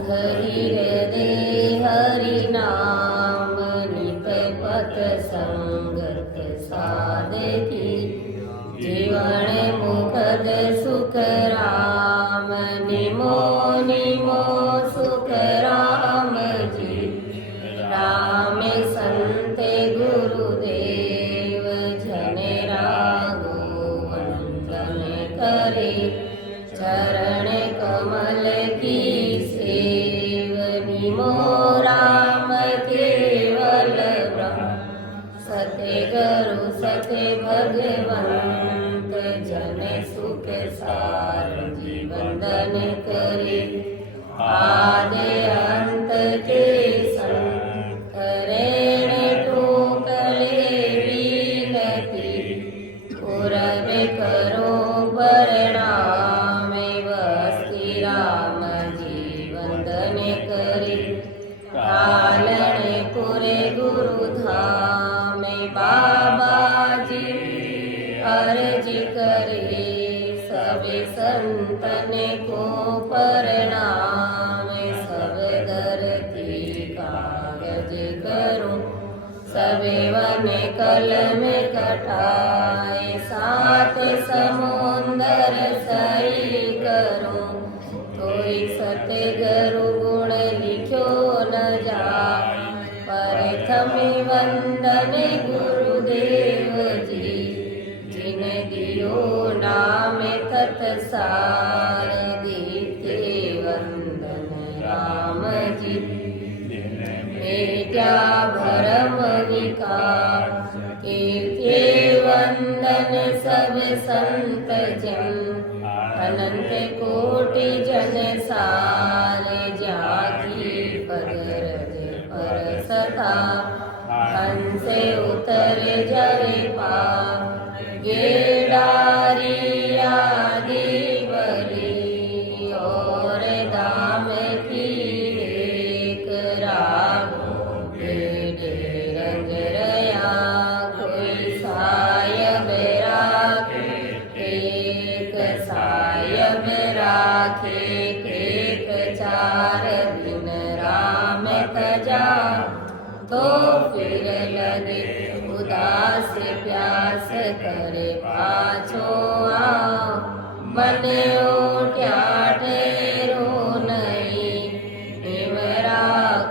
खरीर दे हरि नाम नित पत संगत साधकी जीवन मुखद सुख राम निमो निमो सुख राम जी राम संते गुरुदेव जने रागो वंदन करे चरण कमल की सेव निमो राम केवल ब्रह्म सत्य गुरु सत्य भगवंत जन सुख सार जीवंदन करे आदि अंत के संत ऋण टोकले विनती पूरब करो परिणाम वस्ति राम जीवंदन करे पालन पुरे गुरु धाम बाबा जी अर्ज करे सब संतन को प्रणाम सब धरती कागज करो सब वन कलम कटाए सात समुंदर सही करो कोई सतगुरु गुण लिखो न जा प्रथम वंदन गुरुदेव जी जिन दियो नाम तत्सार दीते वंदन राम जी मेट्या भरम विकार कीर्ति वंदन सब संत जन अनंत कोटि जन सार जाकी पदरज पर सता हंस उतर जय पा गेडारी आदि बरी और दाम की एक रागो गेडे रंग रया कोई सायब राखे एक सायब राखे एक चार दिन राम तजा तो फिर लगे उदास प्यास करे पाछो आओ मन उठ्या ठहरो नहीं निवरा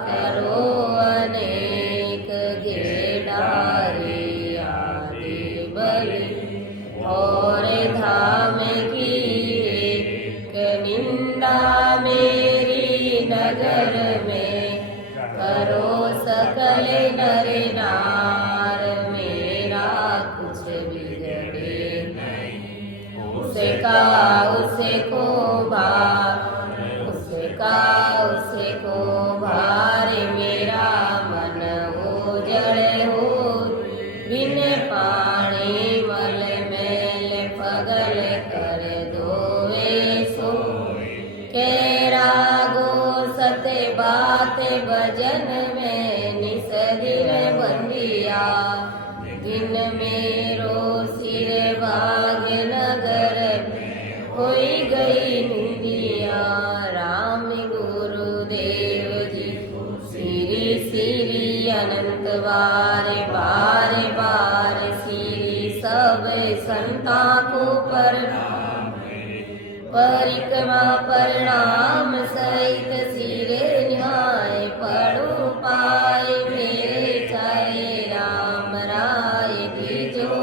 करो अनेक गेडारी आदि बलि और धाम की एक निंदा मेरी नगर में करो सकल नर नार मेरा कुछ बिगड़े नहीं उसे को भार मेरा मन उजड़ हो बिन पानी मल मैल पगल कर दोवे सो के रागो सत्य बात भजन में निसदिर बंदिया दिन मेरो सिर भाग्य नगर होई गई निंदिया राम गुरुदेव जी श्री श्री अनंत बार बार बार श्री सब संता को प्रणाम परिक्रमा प्रणाम सहित सिरे न्याय पढ़ो पाए मेरे चाहे राम राय की जो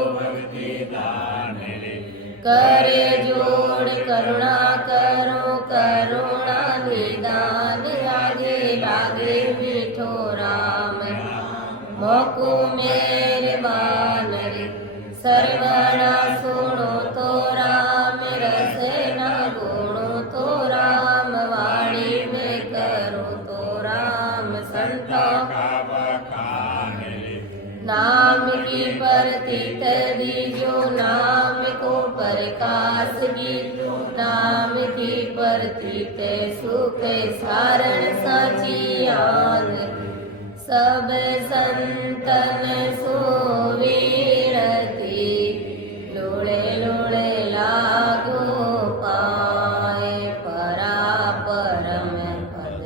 करे जोड़ करुणा करो करुणा निदान आगे लागे मीठो राम मोको मेहरबान रे सर्वना सुनो तो राम रसना गुणो तो राम वाणी में करो तो राम संता नाम की प्रतीत दीजो नाम को प्रकाश की नाम की प्रतीत सुख सारण साची आन सब संतन सोवीरती लोड़े लोड़े लागो पाए परा परम पद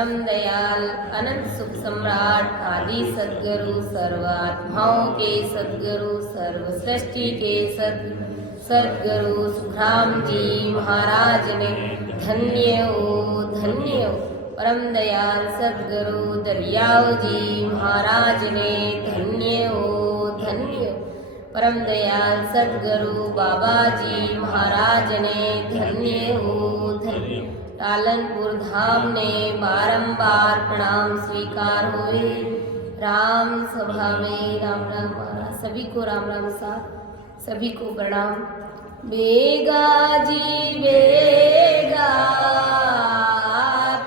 परम दयाल अनंत सुख सम्राट आदि सद्गुरु सर्व आत्माओं के सद्गुरु सर्व सृष्टि के सद्गुरु सुखराम जी महाराज ने धन्य हो परम दयाल सद्गुरु दरियाव जी महाराज ने धन्य हो परम दयाल सद्गुरु बाबा जी महाराज ने धन्य हो लालनपुर धाम ने बारंबार प्रणाम स्वीकार हुए। राम सभा में राम राम महाराज सभी को राम राम साथ सभी को प्रणाम। बेगा जी बेगा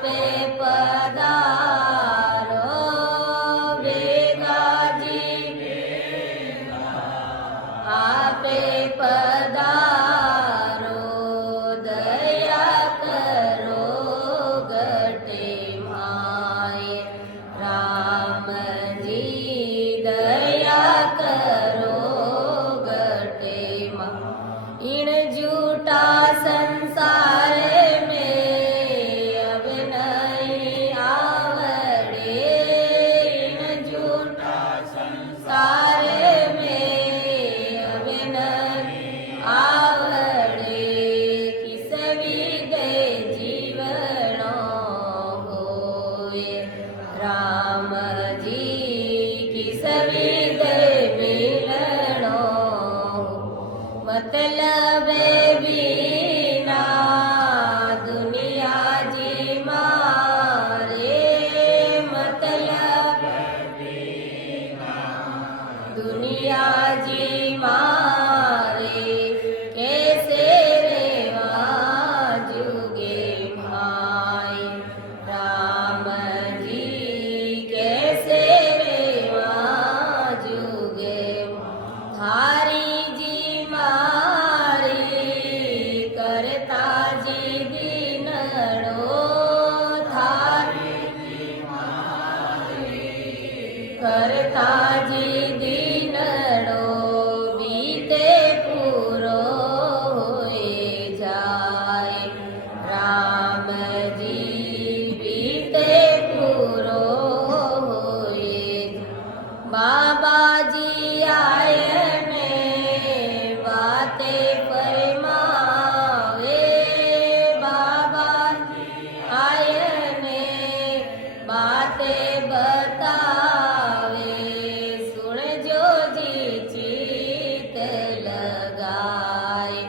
पे पधारो, बेगा जी बेगा आपे पधारो, दया करो गटे माए राम जी, दया करो गटे माए। इन झूठा संसार में अब नहीं आवड़े, इन झूठा संसार में अब नहीं आवड़े, किस विदे जीवनो होए राम जी, किस विदे मिलनो मतलब बिना दुनिया जी मारे, मतलब बिना दुनिया जी मारे, कैसे रेवा जुगे भाई राम जी, कैसे रेवा जुगे थारी जी मारी करता जी दीनड़ो, थारी जी मारी करता जी दीनड़ो, बीते पूरो होए जाए राम जी, बीते पूरो होए। बाबा जी आए ने बातें फरमावे, बाबा जी आए ने बातें बतावे, सुन जो जी चित लगाए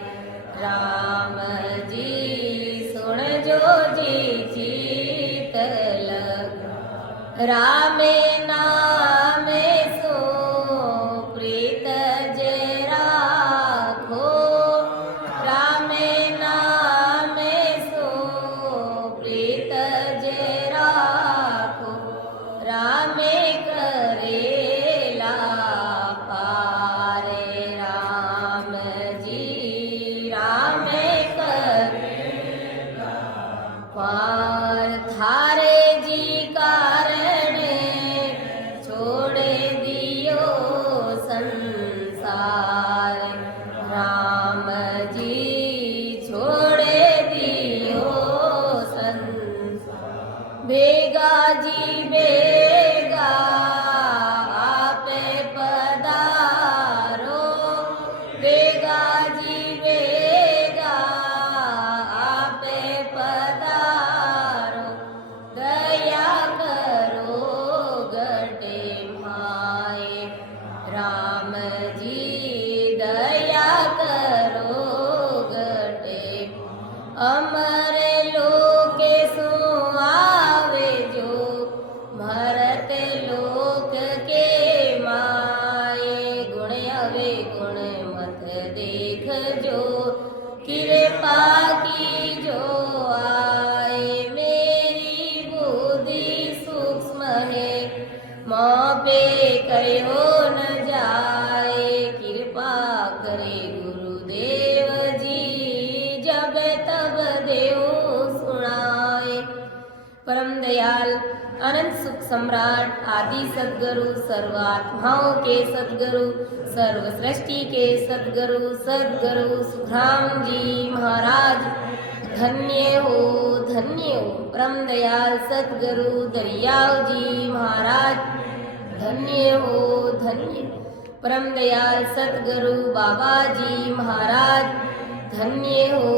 राम जी, सुन जो जी चित लगाए। रामे नामे सो प्रीत जे राखो, रामे नामे सो प्रीत जे राखो, रामे करेला पारे राम जी, रामे करेला पार। थारे जी कारण छोड़े दियो संसार राम जी, छोड़े दियो संसार। बेगा जी बेगा आपे पधारो, बेगा जी बेगा आपे पधारो, दया करो गटे माए राम जी, दया करो गटे। अमर लोके सो आवे जो भरत लोक के माए, गुण अवे गुण मत देख जो कृपा की जो आए। मेरी बुद्धि सूक्ष्म है माँ पे कहो न जाए, कृपा करे गुरुदेव जी जब तब देव सुनाए। परम दयाल अनंत सुख सम्राट आदि सद्गुरु सर्व आत्माओं के सद्गुरु सर्व सृष्टि के सद्गुरु सुखराम जी महाराज धन्य हो परम दयाल सतगुरु दरियाव जी महाराज। धन्य हो परम दयाल सतगुरु बाबा जी महाराज। धन्य हो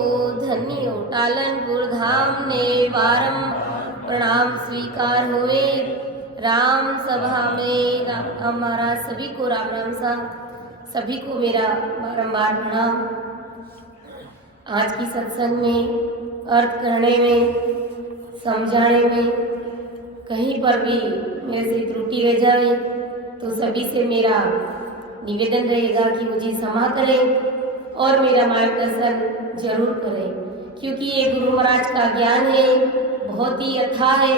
टालनपुर धाम ने बारम प्रणाम स्वीकार हुए। राम सभा में राम महाराज सभी को राम राम सा, सभी को मेरा बारंबार प्रणाम। आज की सत्संग में अर्थ करने में, समझाने में कहीं पर भी मेरे से त्रुटि रह जाए तो सभी से मेरा निवेदन रहेगा कि मुझे क्षमा करें और मेरा मार्गदर्शन जरूर करें, क्योंकि ये गुरु महाराज का ज्ञान है, बहुत ही अथाह है,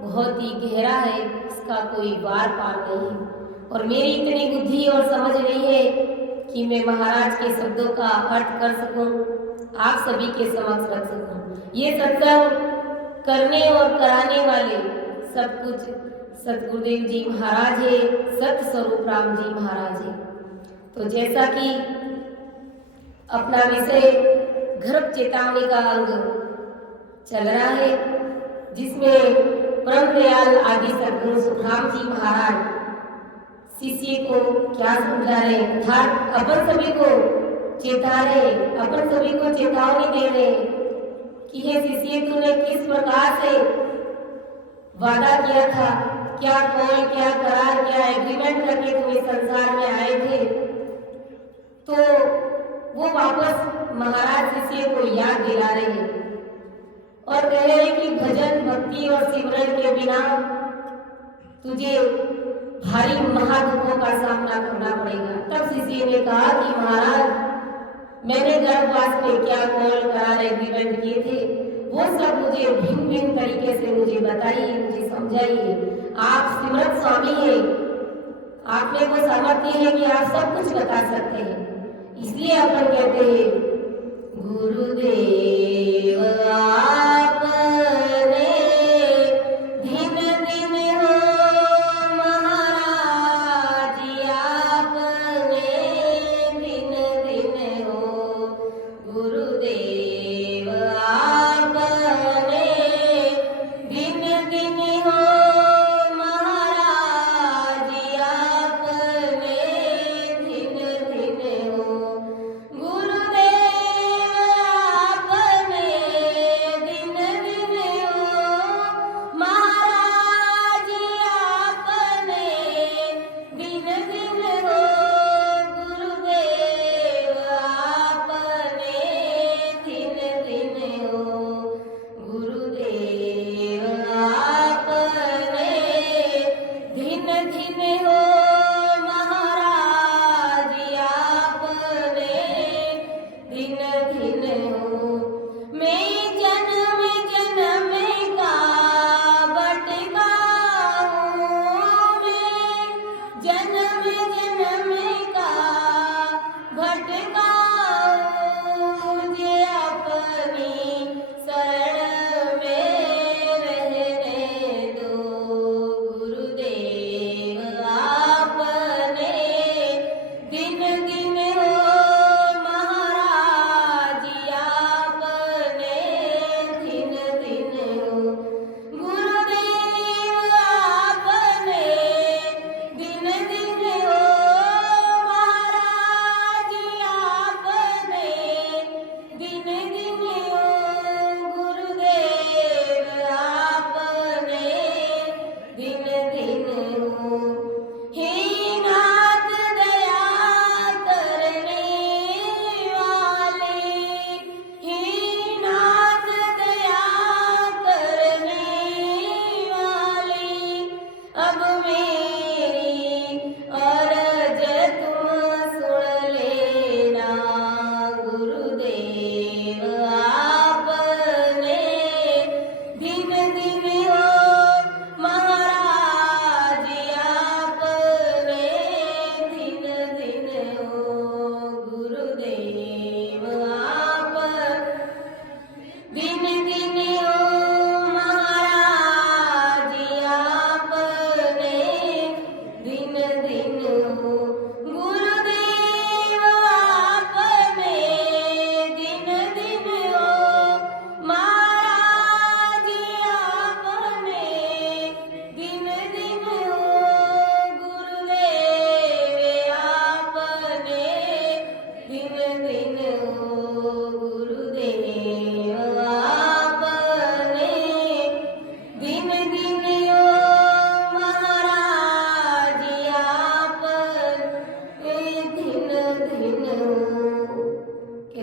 बहुत ही गहरा है, इसका कोई वार पार नहीं है। और मेरी इतनी बुद्धि और समझ नहीं है कि मैं महाराज के शब्दों का अर्थ कर सकूं, आप सभी के समक्ष रख सकूं। ये सत्संग करने और कराने वाले सब कुछ सतगुरुदेव जी महाराज है, सत्य स्वरूप राम जी महाराज है। तो जैसा कि अपना विषय गर्भ चेतावनी का अंग चल रहा है, जिसमें परम दयाल आदि सतगुरु सुखराम जी महाराज शिष्य को क्या समझा रहे, अर्थात अपन सभी को चेता रहे, अपन सभी को चेतावनी दे रहे कि हे शिष्य, तूने किस प्रकार से वादा किया था, क्या कौन, क्या करार, क्या एग्रीमेंट करके तुम इस संसार में आए थे। तो वो वापस महाराज शिष्य को याद दिला रहे हैं और कह रहे हैं कि भजन भक्ति और सिमरन के बिना तुझे भारी महादुखों का सामना करना पड़ेगा। तब शिष्य ने कहा कि महाराज, मैंने गर्भवास में क्या कौन करार एग्रीमेंट किए थे, वो सब मुझे भिन्न भिन्न तरीके से मुझे बताइए, मुझे समझाइए। आप सिमरत स्वामी हैं, आप में वो सामर्थ्य है कि आप सब कुछ बता सकते हैं। इसलिए अपन कहते हैं गुरुदेव आपने दिन दिन हो महाराज, आपने दिन दिन हो गुरुदेव आपने दिन दिन हो महाराज, आपने दिन दिन हो गुरुदेव आपने दिन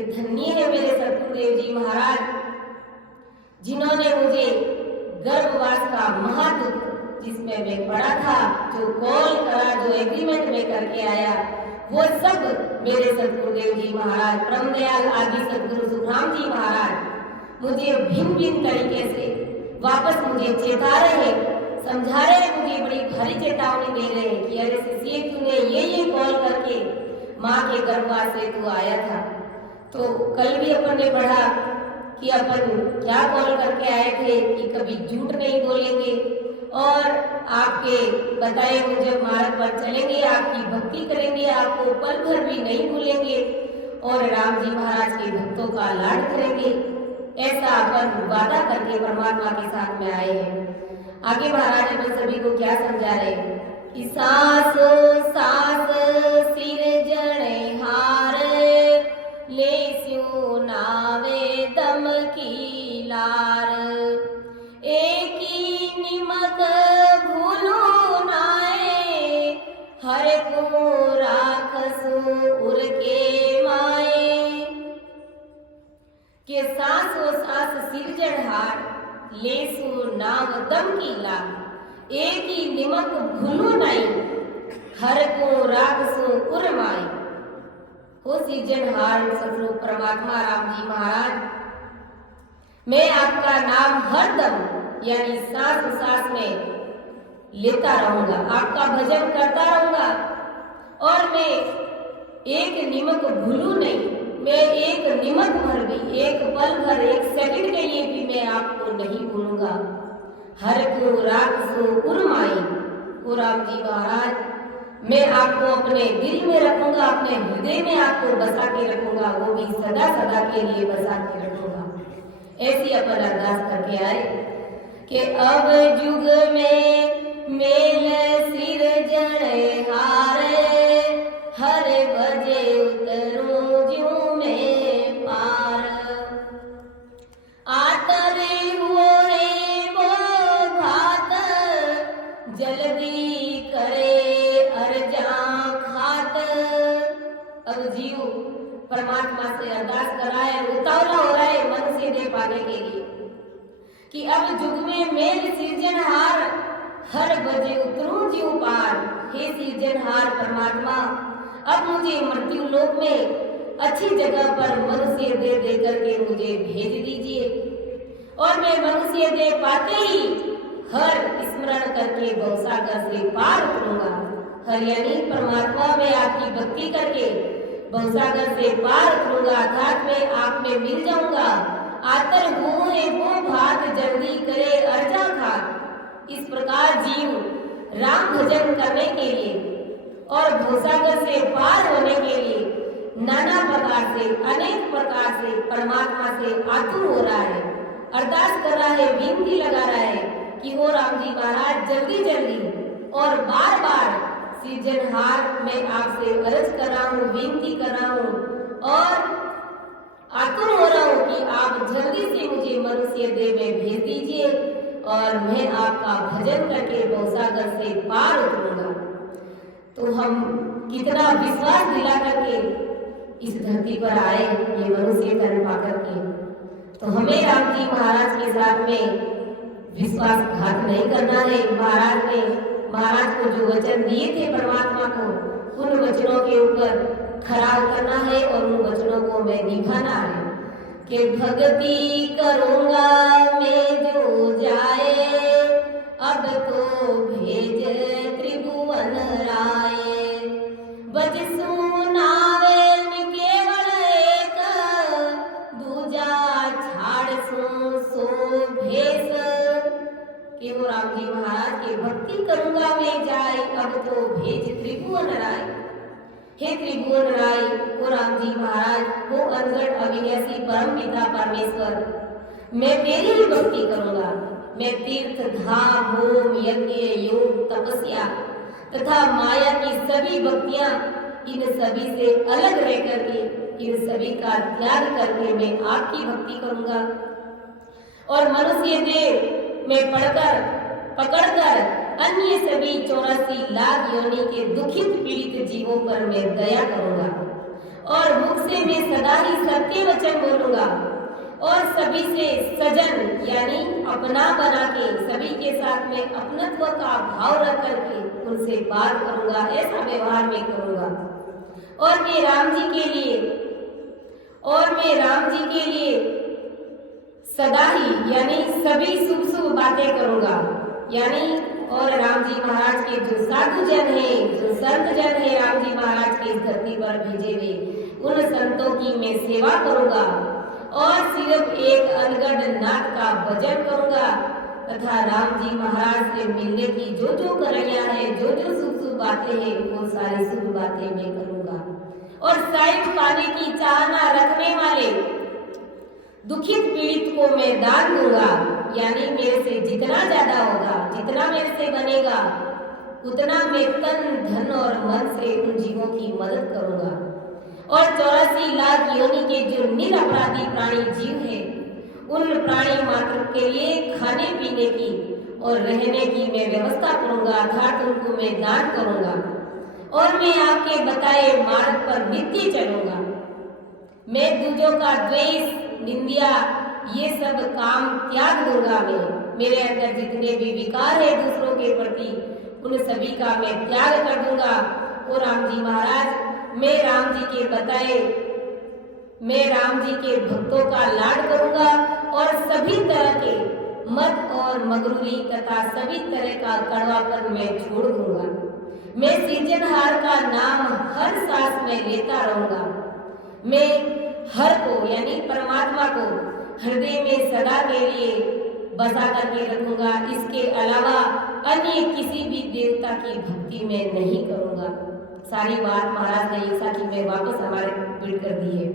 धन्य है मेरे सतगुरुदेव जी महाराज, जिन्होंने मुझे गर्भवास का महादुख जिसमें मैं पड़ा था, जो कॉल करा, जो एग्रीमेंट में करके आया, वो सब मेरे सतगुरुदेव जी महाराज परम दयाल आदि सतगुरु सुखराम जी महाराज मुझे भिन्न भिन्न तरीके से वापस मुझे चेता रहे, समझा रहे, मुझे बड़ी भारी चेतावनी दे रहे कि अरे शिष्य, तूने ये कॉल करके माँ के गर्भवास से तू आया था। तो कल भी अपन ने पढ़ा कि अपन क्या कॉल करके आए थे कि कभी झूठ नहीं बोलेंगे और आपके बताए मुझे मार्ग पर चलेंगे, आपकी भक्ति करेंगे, आपको पल भर भी नहीं भूलेंगे और राम जी महाराज के भक्तों का लाड करेंगे। ऐसा अपन वादा करके परमात्मा के साथ में आए हैं। आगे महाराज अपन सभी को क्या समझा रहे हैं कि सासो सास सिर हार ले स्यो नावे दम की लार, एक ही निमक भूलो नाए, हर को राखसु उर के माए। के सासो सास सिरजनहार लेसु नाव दम की लार, एक ही निमक भूलो नाई, हर को राखसु उर माए। हो सिरजनहार सतगुरु परमात्मा राम जी महाराज, मैं आपका नाम हरदम यानी सांस सांस में लेता रहूंगा, आपका भजन करता रहूंगा और मैं एक निमक भूलू नहीं, मैं एक निमक भर भी, एक पल भर, एक सेकंड के लिए भी मैं आपको नहीं भूलूंगा। हर को राखसु उर्माई, ओ राम जी महाराज, मैं आपको अपने दिल में रखूंगा, अपने हृदय में आपको बसा के रखूंगा, वो भी सदा सदा के लिए बसा के रखूंगा। ऐसी अपन अरदास करके आए कि अब युग में मेल सिर जड़हार, हर बजे उतरूं ज्यों में पार, आतरे हुओ रे वो भात, जल्दी करे अर्जा खात। अब जीव परमात्मा से अरदास करा है, उतावला हो रहा है मनुष्य देह पाने के लिए कि अब युग में मेल सिरजनहार, हर बजे उतरूं ज्यों पार। हे सिरजनहार परमात्मा, अब मुझे मृत्यु लोक में अच्छी जगह पर मनुष्य देह दे करके मुझे भेज दीजिए और मैं मनुष्य देह पाते ही हर स्मरण करके भवसागर से पार उतरूंगा। हर यानी परमात्मा में आपकी भक्ति करके भवसागर से पार उतरूंगा, अर्थात मैं आप में मिल जाऊंगा। आतर हुए वो भात, जल्दी करे अर्जा खात। इस प्रकार जीव राम भजन करने के लिए और भवसागर से पार होने के लिए नाना प्रकार से, अनेक प्रकार से परमात्मा से आतुर हो रहा है, अरदास कर रहा है, विनती लगा रहा है कि वो राम जी महाराज जल्दी जल्दी और बार बार सिरजनहार मैं आपसे अर्ज कर रहा हूँ, विनती कर रहा हूँ और आतुर हो रहा हूँ कि आप जल्दी से मुझे मनुष्य देह में भेज दीजिए और मैं आपका भजन करके भवसागर से पार उतरूंगा। तो हम कितना विश्वास दिला करके इस धरती पर आए ये मनुष्य तन पाकर के, तो हमें राम जी महाराज के साथ में विश्वासघात नहीं करना है। महाराज को जो वचन दिए थे परमात्मा को, उन वचनों के ऊपर खरा उतरना है और उन वचनों को मैं निभाना है कि भक्ति करूंगा मैं जो जाए, अब तो भेज त्रिभुवन राय। बज सुनावे केवल एक, दूजा छाड़ सो भेष। कि वो राम जी महाराज की भक्ति करूंगा मैं जाए, अब तो भेज त्रिभुवन राय। हे त्रिभुवन राय, वो राम जी महाराज, वो अनगढ़ अविनाशी परम पिता परमेश्वर, मैं तेरी ही भक्ति करूंगा। मैं तीर्थ धाम होम यज्ञ योग तपस्या तथा माया की सभी भक्तियां, इन सभी से अलग रह करके, इन सभी का त्याग करके मैं आपकी भक्ति करूंगा और मनुष्य देह में पकड़कर अन्य सभी 84 लाख योनि के दुखित पीड़ित जीवों पर मैं दया करूंगा और मुख से मैं सदा ही सत्य वचन बोलूंगा और सभी से सजन यानी अपना बना के सभी के साथ में अपनत्व का भाव रख करके उनसे बात करूंगा, ऐसा व्यवहार में करूंगा। और मैं राम जी के लिए सदा ही यानी सभी शुभ शुभ बातें करूंगा। यानी और राम जी महाराज के जो साधु जन है, जो संत जन है, राम जी महाराज के इस धरती पर भेजे हुए उन संतों की मैं सेवा करूंगा और सिर्फ एक अनगढ़ नाथ का भजन करूंगा तथा राम जी महाराज से मिलने की जो जो करैया है, जो जो शुभ शुभ बातें हैं, वो सारी शुभ बातें मैं करूंगा। और साइड पाने की चाहना रखने वाले दुखित पीड़ित को मैं दान दूंगा। यानी मेरे से जितना ज्यादा होगा, जितना मेरे से बनेगा, उतना मैं तन धन और मन से उन जीवों की मदद करूंगा। और 84 लाख योनि के जो निरपराधी प्राणी जीव है, उन प्राणी मात्र के लिए खाने पीने की और रहने की मैं व्यवस्था करूंगा, अर्थात उनको मैं दान करूंगा। और मैं आपके बताए मार्ग पर नित्य चलूंगा। मैं दूजों का द्वेष, निंदा, ये सब काम त्याग दूंगा। मैं मेरे अंदर जितने भी विकार है दूसरों के प्रति, उन सभी का मैं त्याग कर दूंगा। और राम जी महाराज, मैं राम जी के भक्तों का लाड करूंगा और सभी तरह के मद और मगरूरी तथा सभी तरह का कड़वापन मैं छोड़ दूंगा। मैं सृजनहार का नाम हर सांस में लेता रहूंगा। मैं हर को यानी परमात्मा को हृदय में सदा के लिए बसा करके रखूंगा। इसके अलावा अन्य किसी भी देवता की भक्ति में नहीं करूंगा। सारी बात महाराज ने ऐसा कि मैं वापस हमारे पीठ कर दी है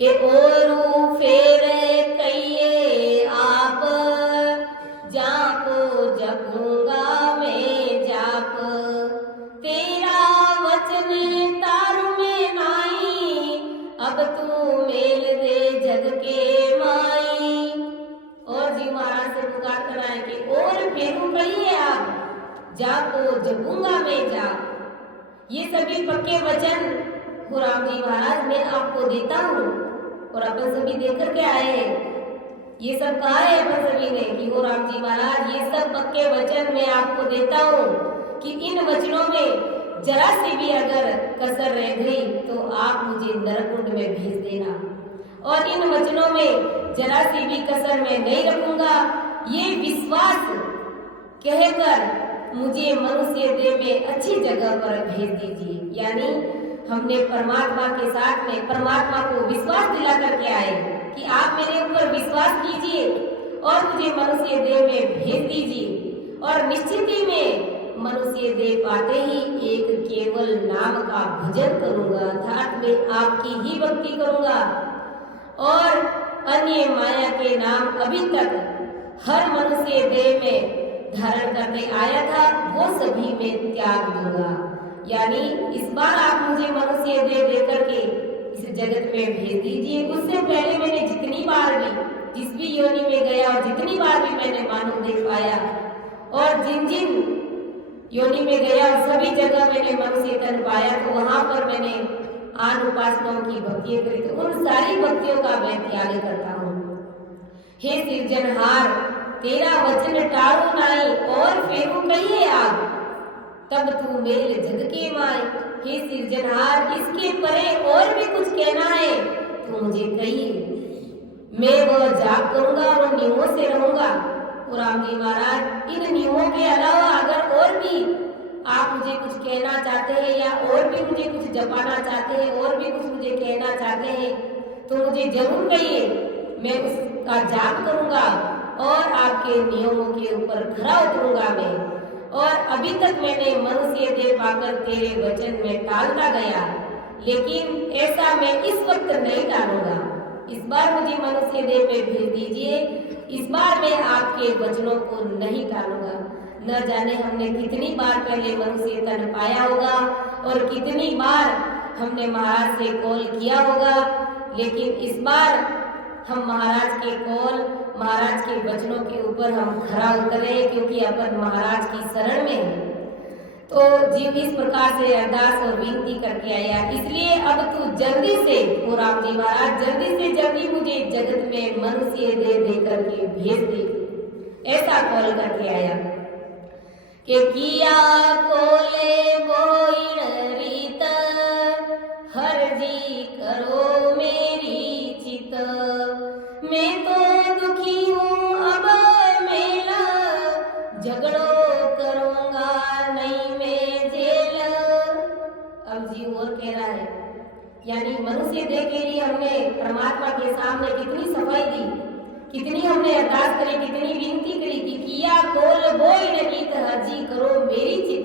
कि ओरू फेरे कहिए आप, जाको जपूंगा मैं जाप, तेरा वचन तारू में नाई, अब तू मेल दे जग के माई। और जी महाराज से पुकार कर रहा है कि और फेरू कहिए आप, जाको जपूंगा मैं जाप। ये सभी पक्के वचन हो राम जी महाराज मैं आपको देता हूँ। और अपन सभी देख करके आए हैं, ये सब कहा है अपन सभी ने कि हो राम जी महाराज ये सब पक्के वचन मैं आपको देता हूँ कि इन वचनों में जरा सी भी अगर कसर रह गई तो आप मुझे नरकुंड में भेज देना। और इन वचनों में जरा सी भी कसर मैं नहीं रखूंगा, ये विश्वास कहकर मुझे मनुष्य देह में अच्छी जगह पर भेज दीजिए। यानी हमने परमात्मा के साथ में परमात्मा को विश्वास दिला करके आए कि आप मेरे ऊपर विश्वास कीजिए और मुझे मनुष्य देह में भेज दीजिए। और निश्चित ही मैं मनुष्य देह पाते ही एक केवल नाम का भजन करूंगा, अर्थात मैं आपकी ही भक्ति करूंगा। और अन्य माया के नाम अभी तक हर मनुष्य देह में धारण करने आया था, वो सभी मैं त्याग दूंगा। यानी इस बार आप मुझे मनुष्य देह देकर के इस जगत में भेज दीजिए। उससे पहले मैंने जितनी बार भी जिस भी योनि में गया और जितनी बार भी मैंने मानव देख पाया और जिन जिन योनि में गया सभी जगह मैंने मनुष्य तन पाया, तो वहां पर मैंने आन उपासनाओं की भक्तियां करी, तो उन सारी भक्तियों का मैं त्याग करता हूँ। हे सृजनहार, तेरा वचन टारू नाई और फेरू कहिए आप, तब तू मेल जग के माई। हे सृजनहार, इसके परे और भी कुछ कहना है तो मुझे कहिए, मैं वह जाप करूंगा और नियमों से रहूंगा। और राम जी महाराज इन नियमों के अलावा अगर और भी आप मुझे कुछ कहना चाहते हैं या और भी मुझे कुछ जपाना चाहते हैं और भी कुछ मुझे कहना चाहते हैं तो मुझे जरूर कहिए, मैं उसका जाप करूंगा और आपके नियमों के ऊपर खरा उतरूंगा मैं। और अभी तक मैंने मनुष्य देह पाकर तेरे वचन में टालता गया, लेकिन ऐसा मैं इस वक्त नहीं टालूंगा। इस बार मुझे मनुष्य देह में भेज दीजिए, इस बार मैं आपके वचनों को नहीं टालूंगा। न जाने हमने कितनी बार पहले मनुष्य तन पाया होगा और कितनी बार हमने महाराज से कॉल किया होगा, लेकिन इस बार हम महाराज के कॉल महाराज के वचनों के ऊपर हम खरा उतरे, क्योंकि अपन महाराज की शरण में हैं। तो जीव इस प्रकार से अरदास और विनती करके आया, इसलिए अब तू जल्दी से, ओ राम जी महाराज जल्दी मुझे जगत में मनुष्य दे करके भेज दे, ऐसा कॉल करके आया कि किया कोले बोइन रीत, हर जी करो मेरी चित, मैं तो दुखी हूँ अब मेला, झगड़ो करूंगा नहीं मैं जेल। अब जीव और कह रहा है, यानी मनुष्य देह के लिए हमने परमात्मा के सामने कितनी सफाई दी, कितनी हमने अरदास करी, कितनी विनती करी कि किया कोल बोई नहीं हरजी करो मेरी चित,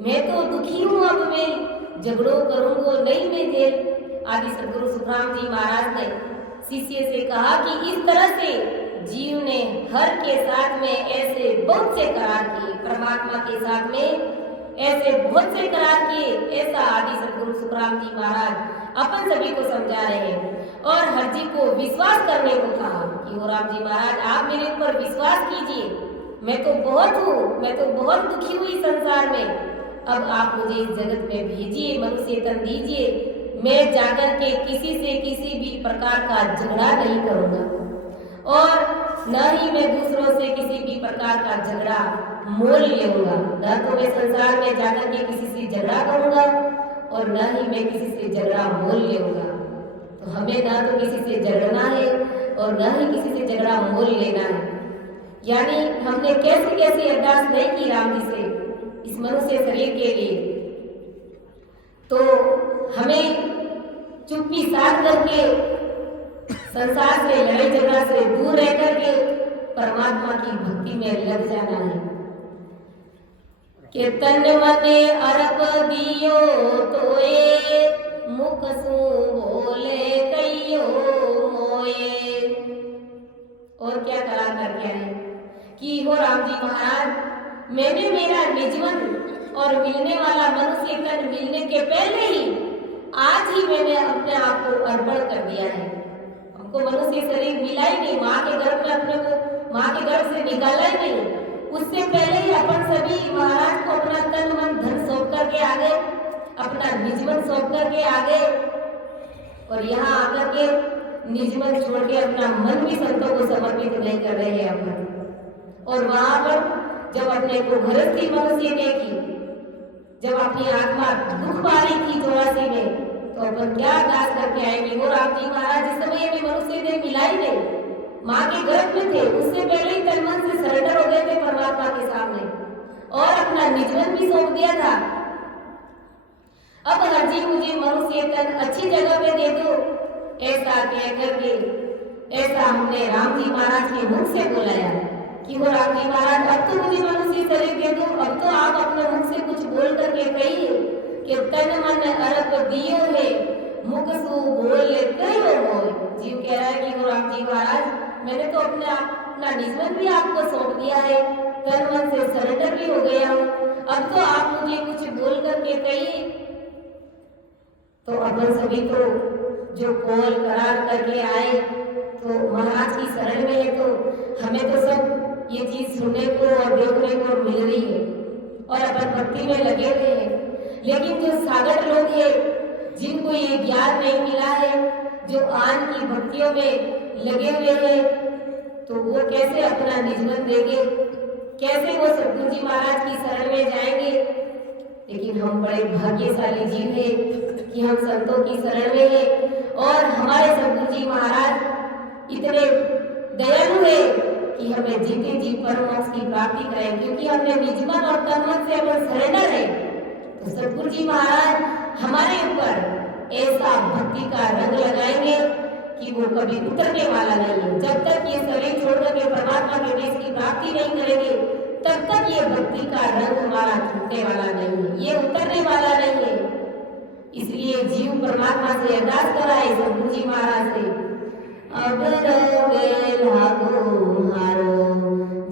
मैं तो दुखी हूँ अब मैं झगड़ो करूंगा नहीं मैं जेल। आदि सदगुरु सुखराम जी महाराज ने शिष्य से कहा कि इस तरह से जीव ने हर के साथ में ऐसे बहुत से करार किए, परमात्मा के साथ में ऐसे बहुत से करार किए, ऐसा आदि सदगुरु सुखराम जी महाराज अपन सभी को समझा रहे हैं और हर जी को विश्वास करने को कहा कि ओ राम जी महाराज आप मेरे ऊपर विश्वास कीजिए, मैं तो बहुत दुखी हुई संसार में, अब आप मुझे इस जगत में भेजिए, मनुष्य तन दीजिए, मैं जाकर के किसी से किसी भी प्रकार का झगड़ा नहीं करूंगा और न ही मैं दूसरों से किसी भी प्रकार का झगड़ा मोल लूंगा, न तो मैं संसार में जाकर के किसी से झगड़ा करूंगा और न ही मैं किसी से झगड़ा मोल लूंगा। तो हमें ना तो किसी से झगड़ना है और न ही किसी से झगड़ा मोल लेना है। यानी हमने कैसे कैसे अरदास नहीं की राम जी से इस मनुष्य शरीर के लिए, तो हमें चुप्पी साध करके संसार से लड़ाई झगड़ा से दूर रह करके परमात्मा की भक्ति में लग जाना है कि तन मने अरब दियो तोए, मुख सु बोले कइयो मोए। और क्या करा करके आए कि हो राम जी महाराज मैंने मेरा निजवन और मिलने वाला मनुष्य तन मिलने के पहले ही आज ही मैंने अपने आप को अर्पण कर दिया है। हमको मनुष्य शरीर मिला ही नहीं, माँ के गर्भ में अपने को माँ के गर्भ से निकाला ही नहीं, उससे पहले ही अपन सभी महाराज को अपना तन मन धन सौंप करके आ गए, अपना निजमन सौंप करके आ गए और यहाँ आकर के निजमन छोड़ के अपना मन भी संतों को समर्पित नहीं कर रहे हैं अपन। और वहां पर जब अपने को गृहस्थी मनुष्य देखी, जब अपनी आत्मा दुख पा रही थी 84 में, तो अपन क्या अरदास करके आएंगे, वो राम जी महाराज इस समय में मनुष्य देह मिला ही नहीं, माँ के गर्भ में थे, उससे पहले ही तन मन से सरेंडर हो गए थे परमात्मा के सामने और अपना निजमन भी सौंप दिया था। अब हर जी मुझे मनुष्य तन अच्छी जगह पे दे दो, ऐसा कह करके ऐसा हमने राम जी महाराज के मुख से बोलाया कि वो राम जी महाराज अब तो मुझे मनुष्य शरीर दे दो, अब तो आप अपने मुख से कुछ बोल करके कहिए कि तन मन अरब दियो है, मुख सु बोले कहियो मोय। जीव कह रहा है कि वो राम जी महाराज मैंने तो अपना निजमन भी आपको सौंप दिया है, तन मन से सरेंडर भी हो गया हूँ, अब तो आप मुझे कुछ बोल करके कहिए। तो अपन सभी तो जो कॉल करार करके आए तो महाराज की शरण में है, तो हमें तो सब ये चीज सुनने को और देखने को मिल रही है और अपन भक्ति में लगे हुए हैं। लेकिन जो सागर लोग हैं जिनको ये ज्ञान नहीं मिला है, जो आन की भक्तियों में लगे हुए हैं, तो वो कैसे अपना निजमन देंगे, कैसे वो सतगुरु जी महाराज की शरण में जाएंगे। लेकिन हम बड़े भाग्यशाली जीव हैं कि हम संतों की शरण में हैं और हमारे सतगुरु जी महाराज इतने दयालु हैं कि हमें जीते जी परम मोक्ष की प्राप्ति करें, क्योंकि हमने निजमन और तन मन से अपन सरेंडर है। तो सतगुरु जी महाराज हमारे ऊपर ऐसा भक्ति का रंग लगाएंगे कि वो कभी उतरने वाला नहीं है। जब तक ये शरीर छोड़कर के परमात्मा के देश की प्राप्ति नहीं करेंगे, तब तक ये भक्ति का रंग हमारा छूटने वाला नहीं है, ये उतरने वाला नहीं है। इसलिए जीव परमात्मा से अरदास कराए सतगुरु जी महाराज से, अब रंगे लागो हारो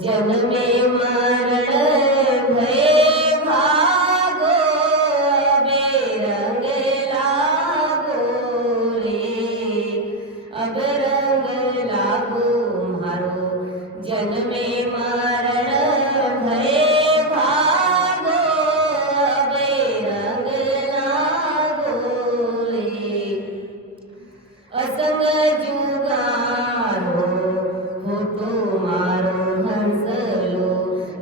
जन्मे मरण भय भागो, अबे रंग लागो रे, अब रंग लागो हारो जन्मे मरण भय भागो, असंग जुगारो हो तो मारो हंसलो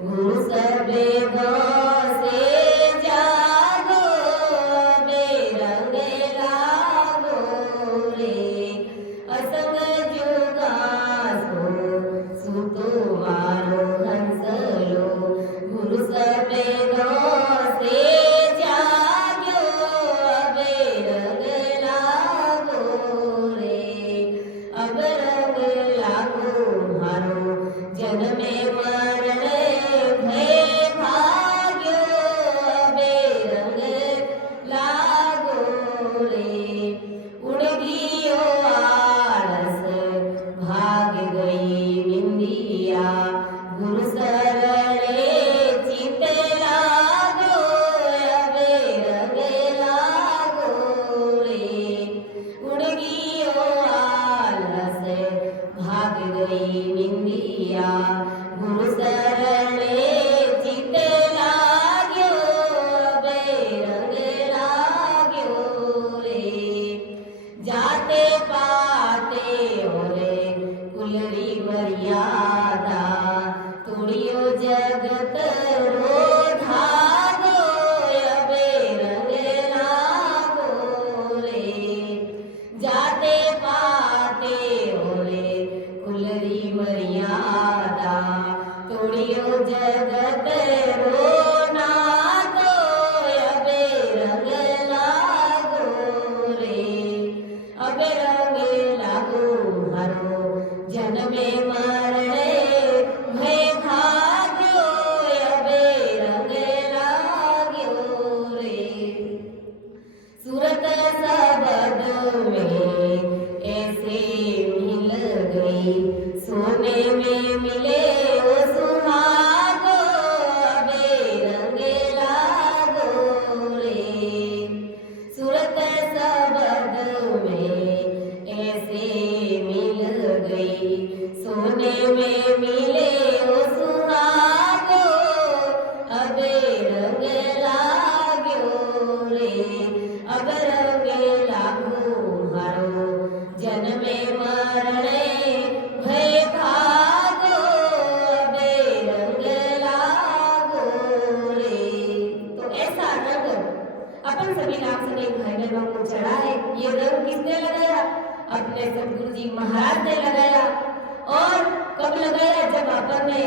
गुरु सबे से जागो बेरंग लागो रे असंग जुगासो सुतो मारो हंसलो गुरु सबे से जाग्यो बेरंग लागो रे अब रंग लागो मारो जन्मे मरणे भय भाग्यो बेरंग लागो रे उड़ गियो आलस भाग गई निंदिया गुरु सरणे चित लागो बेरंग लागो रे उड़ गियो आलस भाग गई निंदिया गुरु सरणे चित लाग्यो बेरंग लाग्यो रे जाते पाते ओरे कुलरी मर्यादा तोड़ियो जगत रो धागो बेरंग लागो रे जाते पाते ओरे कुलरी मर्यादा तोड़ियो जगत रो नागो बेरंग लागो रे अब रंग लागो हरो जन्मे मरणे भय भाग्यो बेरंग लाग्यो रे सूरत सबद में ऐसे मिल गई सोने में मिले वो सुहागो बेरंग लागो रे सूरत सबद में ऐसे मिल गई सोने में मिले वो सुहागो बेरंग लाग्यो रे अब रंग लागो हरो जन्मे मरणे भय भागो बेरंग लागो रे तो ऐसा रंग अपन सभी नाम से भाई बहनों को चढ़ा है। ये रंग किसने लगाया? अपने सदगुरु जी महाराज ने लगाया। और कब लगाया? जब अपन ने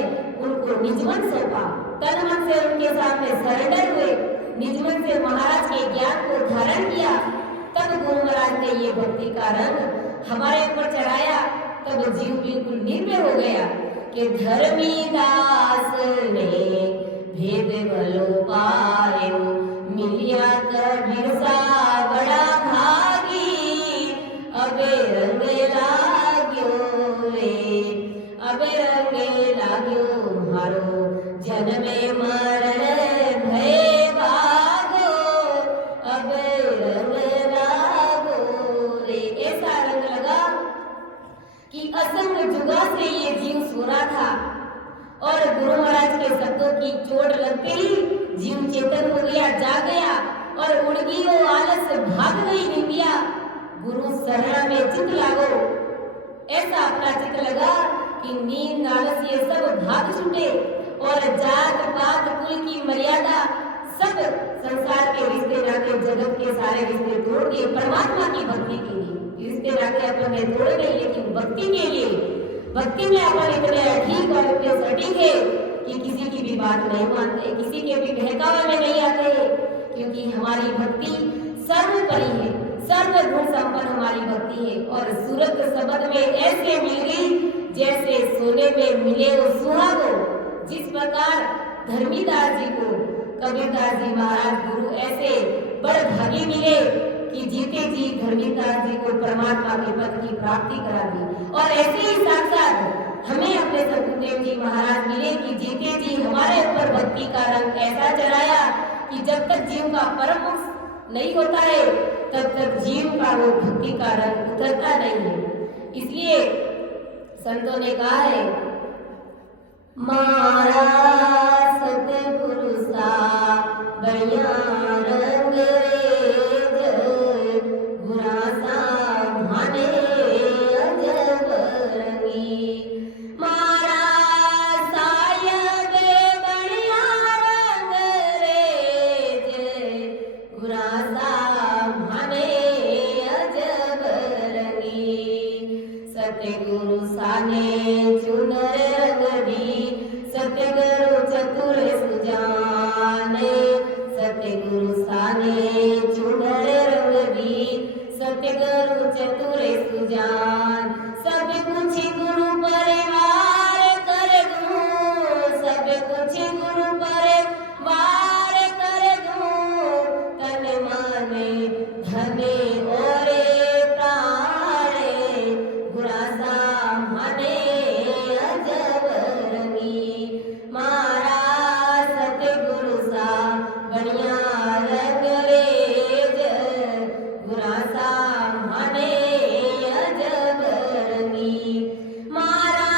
उनको निजमन सौंपा, तन मन से उनके सामने सरेंडर हुए, निजमन से महाराज के ज्ञान को धारण किया, तब गुरु महाराज ने ये भक्ति का रंग हमारे ऊपर चढ़ाया। तब जीव बिल्कुल निर्भय हो गया कि धर्मी दास ने भेद भलो पायो मिलिया कबीर सा बड़ा भागी अबे रंग लाग्यो रे अबे रंग लाग्यो मारो जन्मे मरण भय भागो अबे रंग लागो रे। ऐसा रंग लगा कि असंग जुगा से ये जीव सो रहा था और गुरु महाराज के शब्दों की चोट लगते ही जीव चेतन हो गया, जाग गया और उड़ गई वो आलस भाग गई निंदिया गुरु शरण में चित लागो। ऐसा अपना चित लगा कि नींद आलस ये सब भाग छूटे और जात पात कुल की मर्यादा सब संसार के रिश्ते नाते जगत के सारे रिश्ते तोड़ के परमात्मा की भक्ति के लिए रिश्ते नाते अपन ने तोड़ गए, लेकिन भक्ति के लिए भक्ति में अपन इतने अठीक और इतने सटीक है कि किसी की भी बात नहीं मानते, किसी के भी बहकावे में नहीं आते, क्योंकि हमारी भक्ति सर्वोपरि है, सर्वगुण संपन्न हमारी भक्ति है। और सूरत शब्द में ऐसे मिल गई जैसे सोने में मिले वो सुहागो। जिस प्रकार धर्मीदास जी को कबीरदास जी महाराज गुरु ऐसे बड़ भागी मिले कि जीते जी धर्मीदास जी को परमात्मा के पद की प्राप्ति करा दी, और ऐसे ही साथ साथ हमें अपने सतगुरुदेव जी महाराज मिले कि जीते जी हमारे ऊपर भक्ति का रंग ऐसा चढ़ाया कि जब तक जीव का परम मोक्ष नहीं होता है तब तक जीव का वो भक्ति का रंग उतरता नहीं है। इसलिए संतों ने कहा है मारा सतगुरु सा बढ़िया रंग रे गुरा सा भाने सतगुरु साने चुनर रंगदी, सतगुरु चतुर सुजाने, सतगुरु साने चुनर रंगदी, सतगुरु चतुर सुजान। सब कुछ गुरु परिवार कर दूं, सब कुछ गुरु परिवार कर दूं, तन मन धन और प्राणे, गुरासा मने अजब रंगी, मारा सतगुरु सा बढ़िया रंग रेज, गुरासा मने अजब रंगी, मारा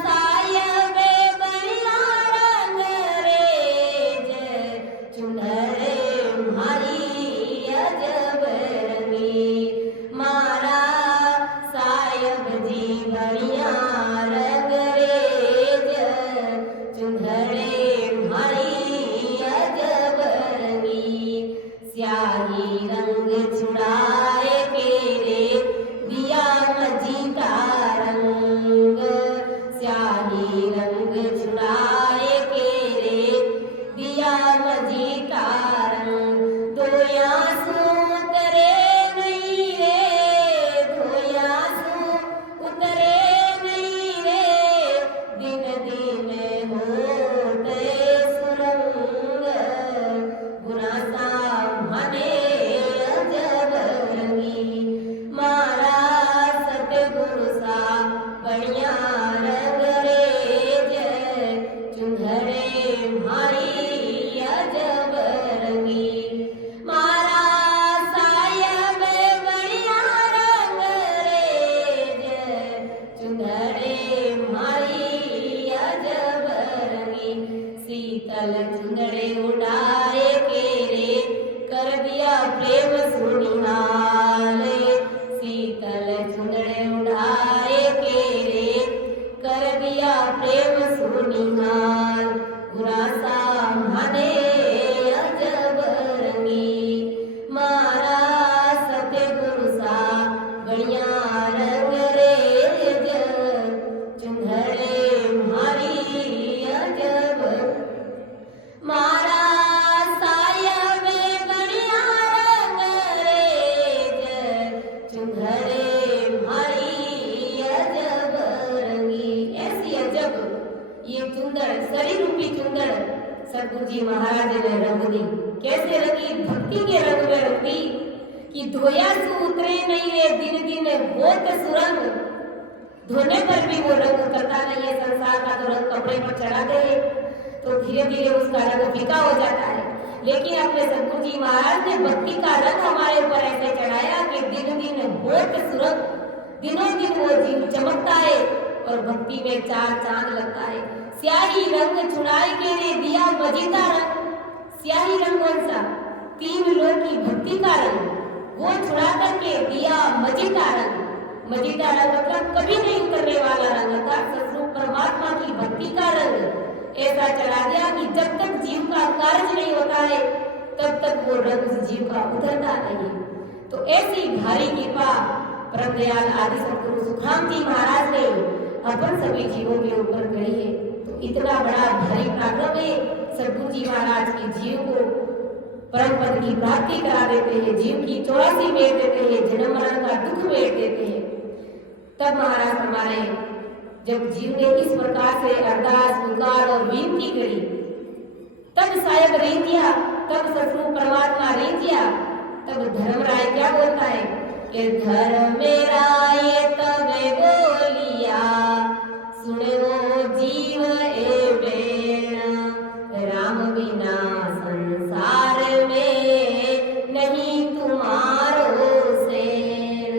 सायब बढ़िया रंग रेज, चुनरे मारी अजब रंगी, मारा सायब जी बढ़िया रंग रेज, चुनरे मारी अजब रंगी, स्याही रंग छुड़ाए केरे दिया मजीदा रंग, स्याही रंग छुड़ाए केरे दिया मजीदा रंग, धोया सू उतरे नहीं रे, धोया सू उतरे नहीं रे, दिन दिन होते सुरंग, गुरासा मने अजब रंगी, मारा सतगुरु सा बढ़िया रंग रेज, चुनरे मारी अजब रंगी, मारा सायब बढ़िया रंग रेज, चुनरे मारी अजब रंगी, शीतल चुनरे उड़ाए केरे कर दिया प्रेम सुनिहाले, शीतल चुनरे उड़ाए केरे कर दिया प्रेम सुनिहाल, गुरासा मने अजब रंगी, मारा सतगुरु सा बढ़िया रंग रेज, चुनरे मारी अजब, मारा सायब बढ़िया रंग रेज, चुनरे मारी अजब रंगी। ऐसी अजब ये चुंदड़ शरीर रूपी चुंदड़ सतगुरु जी महाराज ने रंग दी। कैसे रंगी? भक्ति के रंग में रंगी कि धोया सु उतरे नहीं रे, दिन दिन होत सुरंग, धोने पर भी वो रंग उतरता नहीं है। संसार का तो रंग कपड़े पर चढ़ा गए तो धीरे धीरे उसका रंग फीका हो जाता है, लेकिन अपने सतगुरु जी महाराज ने भक्ति का रंग हमारे ऊपर ऐसे चढ़ाया कि दिन दिन होत सुरंग, दिनों दिन वो जीव चमकता है और भक्ति में चार चांद लगता है। स्याही रंग छुड़ाए के रे दिया मजीदा रंग, स्याही रंग कौन सा? तीन लोग की भक्ति का रंग, वो छुड़ा करके दिया मजीदा रंग। मजीदा रंग मतलब कभी नहीं उतरने वाला रंग, अर्थात सतरूप परमात्मा की भक्ति का रंग ऐसा चला गया कि जब तक जीव का कार्य नहीं होता है तब तक वो रंग उस जीव का उतरता नहीं है। तो ऐसी भारी कृपा परम दयाल आदि सतगुरु सुखराम जी महाराज ने अपन सभी जीवों के ऊपर करी है। तो इतना बड़ा भारी पराक्रम है, सतगुरु जी महाराज के जीव को परम पद की प्राप्ति करा देते हैं, जीव की 84 मेट देते हैं, जन्म मरण का दुख मेट देते हैं। तब महाराज हमारे जब जीव ने इस प्रकार से अरदास पुकार और विनती करी, तब सायब रीतिया, तब सतरूप परमात्मा रीतिया, तब धर्मराय क्या बोलता है कि धर्मराय तब बोलिया, सुनो जीव ए बेण, राम बिना संसार में नहीं तुम्हारो सेर।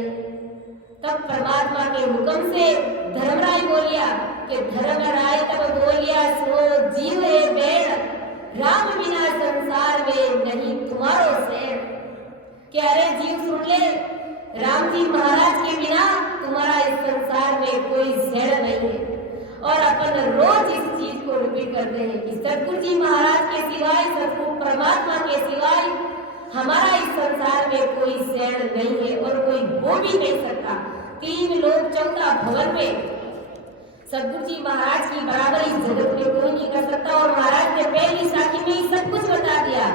तब परमात्मा के हुक्म से धर्मराय बोलिया कि धर्मराय तब बोलिया, सुनो जीव ए बेण, राम बिना संसार में नहीं तुम्हारो सेर। कि अरे जीव सुन ले, राम जी महाराज के बिना तुम्हारा इस संसार में कोई सेड़ नहीं है। और अपन रोज इस चीज को रिपीट करते हैं कि सतगुरु जी महाराज के सिवाय, सतगुरु परमात्मा के सिवाय हमारा इस संसार में कोई सेड़ नहीं है और कोई हो भी नहीं सकता। तीन लोक चौथा भवन में सदगुरु जी महाराज की बराबरी इस जगत में कोई नहीं कर सकता। और महाराज ने पहली साखी में ही सब कुछ बता दिया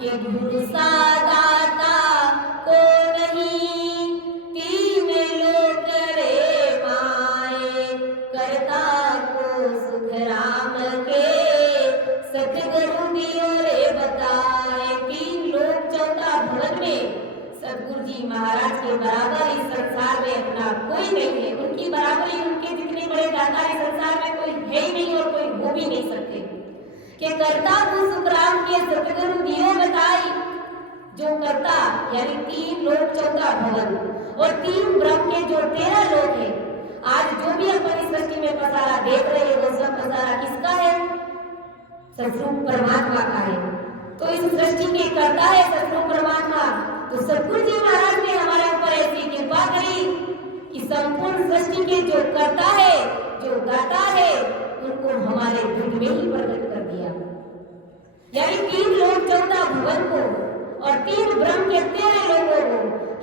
कि गुरु सा दाता को नहीं, तीन लोक रे माए, करता को सुख राम के, सतगुरु दियो रे बताए। तीन लोक चौथा भवन में सदगुरु जी महाराज के बराबर इस संसार में अपना कोई नहीं है। उनकी बराबरी, उनके जितने बड़े दाता इस संसार में कोई है ही नहीं और कोई हो भी नहीं सकते। कि करता को सुख राम के, सतगुरु दियो बताई। जो करता यानी तीन लोक चौथा भवन और तीन ब्रह्म के जो 13 लोक है। आज जो भी अपन इस सृष्टि में पसारा देख रहे हैं वो सब पसारा किसका है? सतरूप परमात्मा का है। तो इस सृष्टि के करता है सतरूप परमात्मा। तो सदगुरु जी महाराज ने हमारे ऊपर ऐसी कृपा करी कि संपूर्ण सृष्टि के जो करता है, जो दाता है, उनको हमारे घर में ही प्रकट कर दिया। यानी तीन लोक चौथा भवन को और तीन ब्रह्म के 13 लोगों को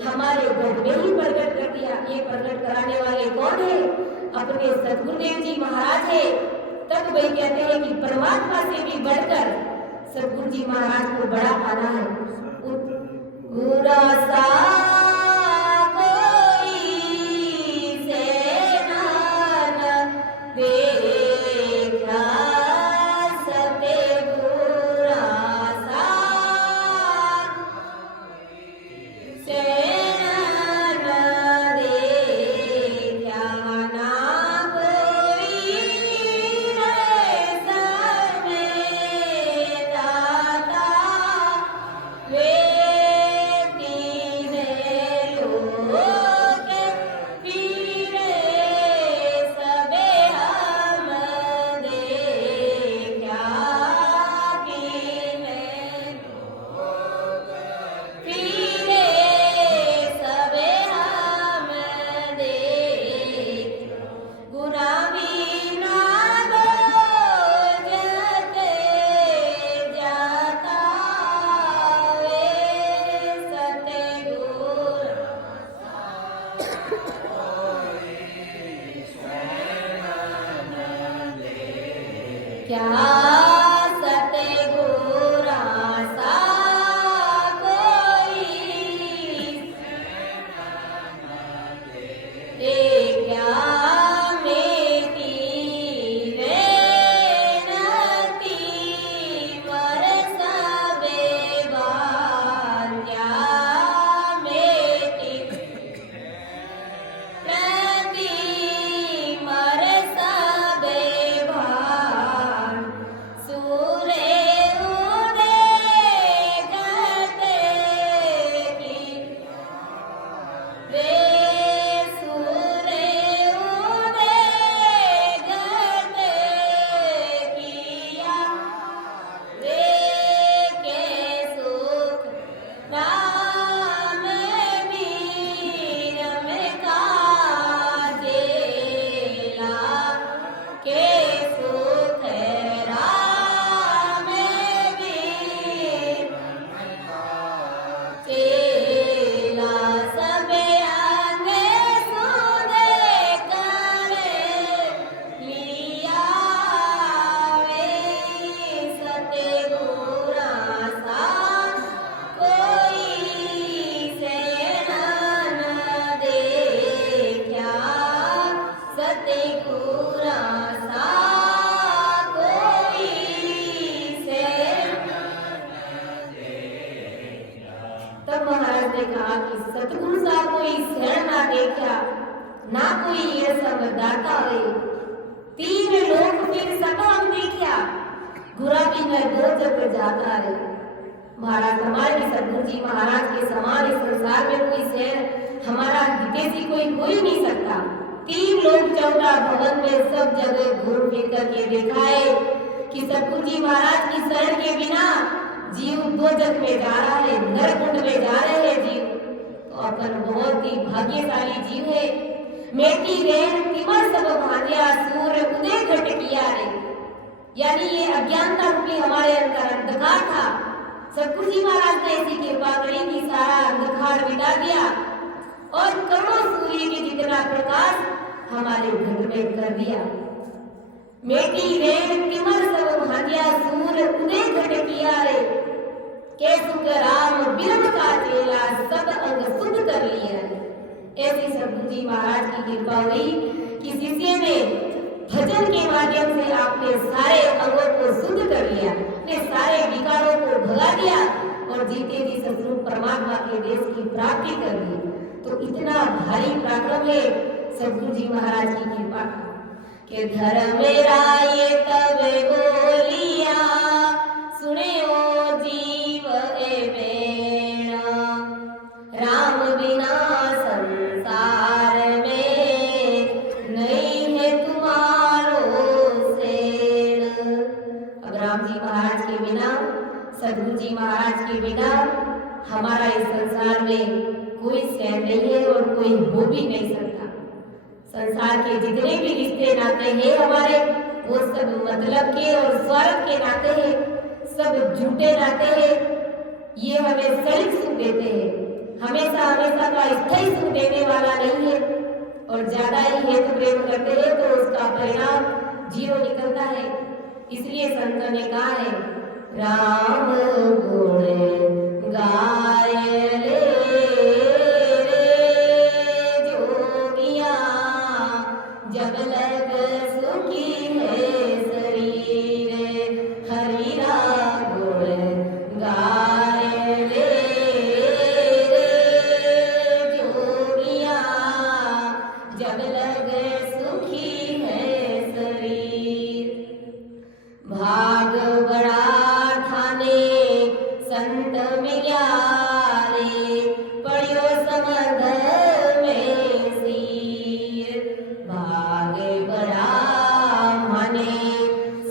हमारे घर में ही प्रकट कर दिया। ये प्रकट कराने वाले कौन है? अपने सदगुरुदेव जी महाराज है। तब वही कहते हैं कि परमात्मा से भी बढ़कर सदगुरु जी महाराज को बड़ा पाना है। पूरा सा कोई सेना न देखा सके, पूरा सा सेना न देखा ना कोई समय दाता वे ना कोई ये सब दाता वे, तीन लोक फिर सब हम देखा, गुरा भी न दो जग जाता रे। महाराज हमारे सदगुरु जी महाराज के समान इस संसार में कोई शहर हमारा हितेशी कोई हो ही नहीं सकता। तीन लोक 14 भवन में सब जगह घूम फिर करके देखा है कि सदगुरु जी महाराज की शरण के बिना जीव दो जग में जा रहा है, नरकुंड में जा रहे हैं जीव। तो अपन बहुत ही भाग्यशाली जीव है। मेटी रेण तिमर सब भांजा, सूर्य उदय घट किया रे। यानी ये अज्ञानता रूपी हमारे अंदर अंधकार था, सदगुरु जी महाराज ने ऐसी कृपा करी कि सारा अंधकार मिटा दिया और करोड़ों सूर्य के जितना हमारे घर में कर दिया। मेटी रेण तिमर सब भाग्या सूर उदय घट किया रे, के सुख राम बिरम का चेला सब अंग शुद्ध कर लिया। ऐसी सद्गुरु जी महाराज की कृपा हुई कि शिष्य ने भजन के माध्यम से आपने सारे अंगों को शुद्ध कर लिया, अपने सारे विकारों को भगा दिया और जीते जी सतरूप परमात्मा के देश की प्राप्ति कर ली। तो इतना भारी पराक्रम है सद्गुरु जी महाराज की कृपा के धर्म मेरा ये तब बोलिया सुने ओ जीव ए बेड़ा, राम बिना संसार में नहीं है तुम्हारो सेड़। अब राम जी महाराज के बिना, सद्गुरु जी महाराज के बिना हमारा इस संसार में कोई शहर नहीं है और कोई हो भी नहीं सकता। संसार के जितने भी रिश्ते नाते हैं हमारे, वो सब मतलब के और स्वार्थ के नाते हैं, सब झूठे नाते हैं। ये हमें क्षणिक सुख देते हैं, हमेशा हमेशा का स्थायी सुख देने वाला नहीं है। और ज्यादा ही हेतु प्रेम करते हैं तो उसका परिणाम जीरो निकलता है। इसलिए संत ने कहा है, राम गुण गाय रे जब लग सुखी है शरीर, हरि राम गुण गाय रे जोगिया जब लग सुखी है शरीर। भाग बड़ा थाने संत मिल्या रे, पड़ियो समध में सिर। भाग बड़ा माने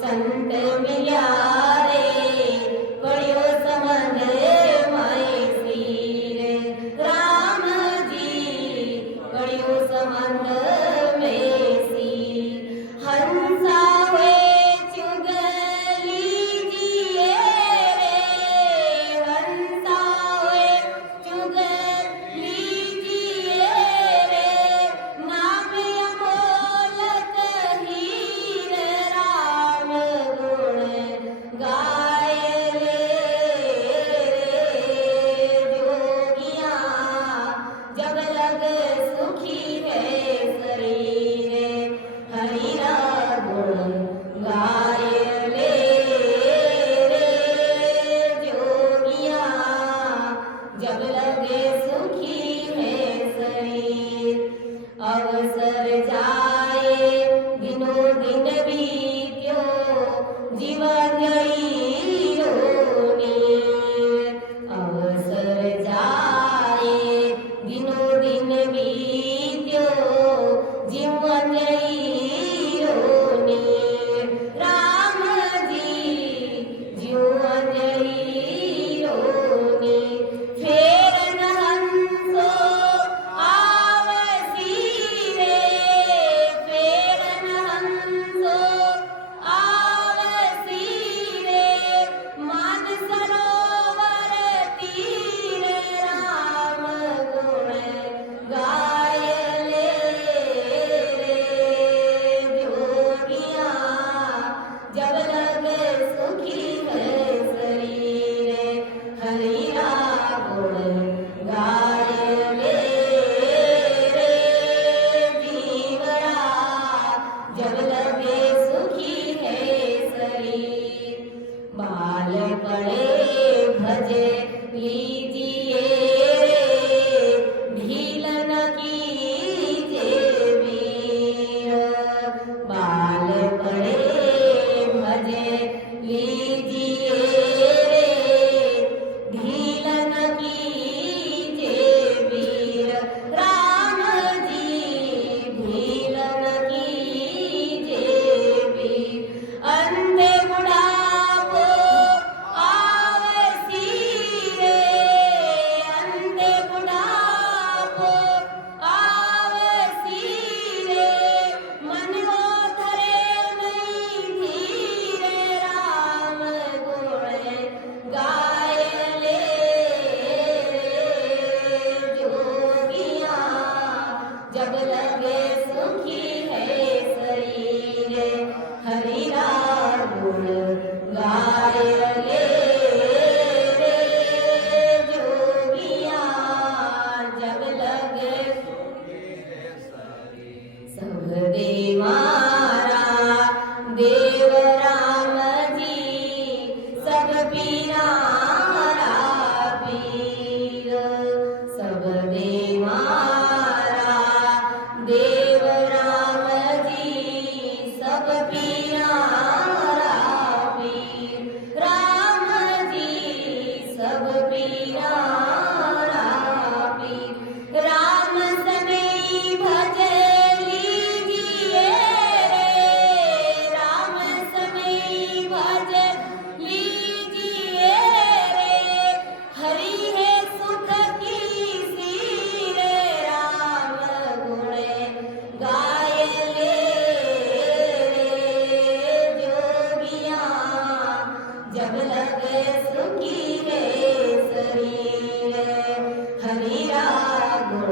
संत मिल्या रे, पड़ियो समध में सिर। राम जी पड़ियो समध में सिर। हंसा हुए चुगली जिए रे, हंसा हुए चुगली जिए रे। नाम अमोलक हीर राम गुण गाय रे जोगिया जब लग सुखी है शरीर।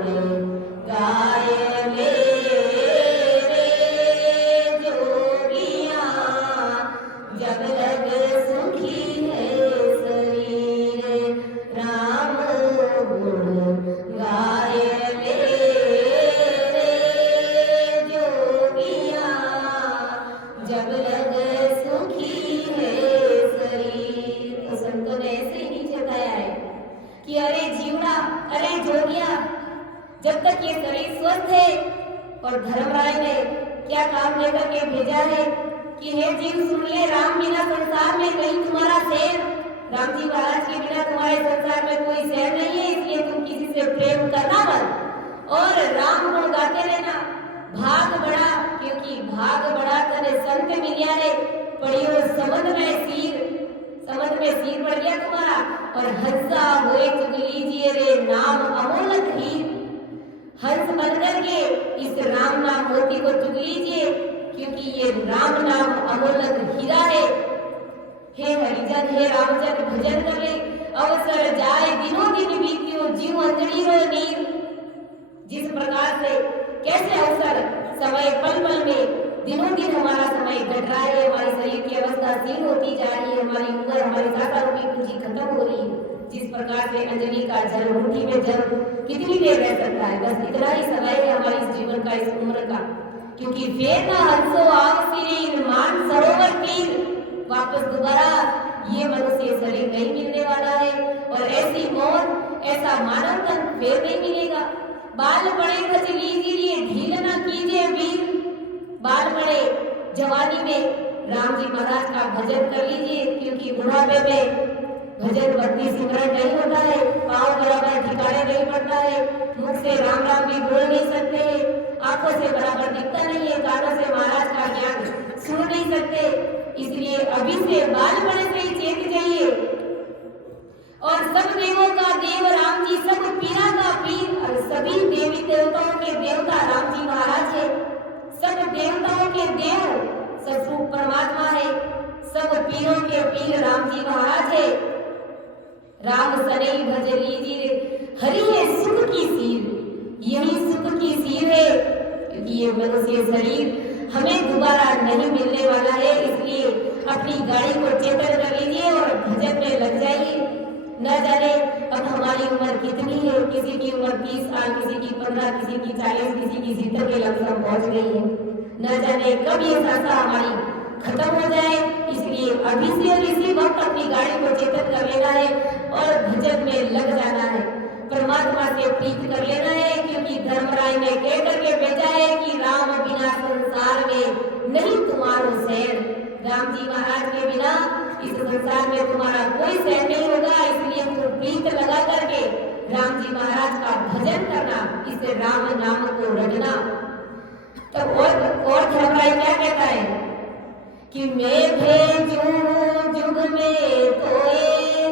गुण गाय ले रे जोगिया, जब लग सुखी है शरीर। राम गुण गाय ले रे जोगिया, जब लग सुखी है शरीर। तो संतों ने ऐसे ही नीचे बताया है कि अरे जीवड़ा, अरे जोगिया, जब तक ये शरीर स्वस्थ है। और धर्मराय ने क्या काम लेकर के भेजा है कि हे जीव सुन ले, राम बिना संसार में कहीं तुम्हारा शहर, राम जी महाराज के बिना तुम्हारे संसार में कोई शहर नहीं है, इसलिए तुम किसी से प्रेम करना मत और राम गुण गाते रहना। भाग बढ़ा, क्योंकि भाग बढ़ा तने संत मिलिया रे, पड़ियो समुद्र में सिर, समुद्र में सिर पड़ गया तुम्हारा। और हंसा होए चुग लीजिए रे नाम अमोलक हीर। हंस बनकर के इस राम नाम मोती को चुग लीजिए, क्योंकि ये राम नाम अमोलक हीरा है। हे हरिजन, हे रामचंद्र, भजन कर ले, अवसर जाए दिनों दिन बीतियो, जीव अंजनी रो नीर। जिस प्रकार से कैसे अवसर, समय पल पल में दिनों दिन हमारा समय घट रहा है, हमारे शरीर की अवस्था क्षीण होती जा रही है, हमारी उम्र, हमारी साकारों की पूंजी खत्म हो रही है। जिस प्रकार से अंजलि का जल, मुट्ठी में जल कितनी देर रह सकता है, बस इतना ही समय है हमारे इस जीवन का, इस उम्र का। क्योंकि वेद हंसो आव सिर मान सरोवर तीर, वापस दोबारा ये मनुष्य शरीर नहीं मिलने वाला है। और ऐसी मौत, ऐसा मानव तन फिर नहीं मिलेगा। बाल पड़े खच लीजिए, ढील न कीजिए वीर। बाल पड़े जवानी में राम जी महाराज का भजन कर लीजिए, क्योंकि बुढ़ापे में भजन भक्ति सिमरन नहीं होता है, पांव बराबर ठिकाने नहीं पड़ता है, मुख से राम राम भी बोल नहीं सकते, आंखों से बराबर दिखता नहीं है, कानों से महाराज का ज्ञान सुन नहीं सकते। इसलिए अभी से बाल पड़े से ही चेत जाइए। और सब देवों का देव राम जी, सब पीरा का पीर, और सभी देवी देवताओं के देवता राम जी महाराज है। सब देवताओं के देव सतरूप परमात्मा है, सब पीरों के पीर राम जी महाराज है। राम सनई भज लीजिए, हरि है सुख की सीर, यही सुख की सीर है। क्योंकि ये मनुष्य शरीर हमें दोबारा नहीं मिलने वाला है, इसलिए अपनी गाड़ी को चेतन कर लीजिए और भजन में लग जाइए। न जाने अब हमारी उम्र कितनी है, किसी की उम्र 30 साल, किसी की 15, किसी की 40, किसी की 70 के लमसम पहुंच गई है। न जाने कब ये सांसा हमारी खत्म हो जाए, इसलिए अभी से और इसी वक्त अपनी गाड़ी को चेतन कर लेना है और भजन में लग जाना है, परमात्मा से प्रीत कर लेना है। क्योंकि धर्मराय ने कह करके भेजा है कि राम बिना संसार में नहीं तुम्हारो शहर, राम जी महाराज के बिना इस संसार में तुम्हारा कोई शहर नहीं होगा। इसलिए तुम प्रीत लगा करके राम जी महाराज का भजन करना, इस राम नाम को रटना। तब और धर्मराय क्या कहता है कि मैं भेजूं जुग में तोए,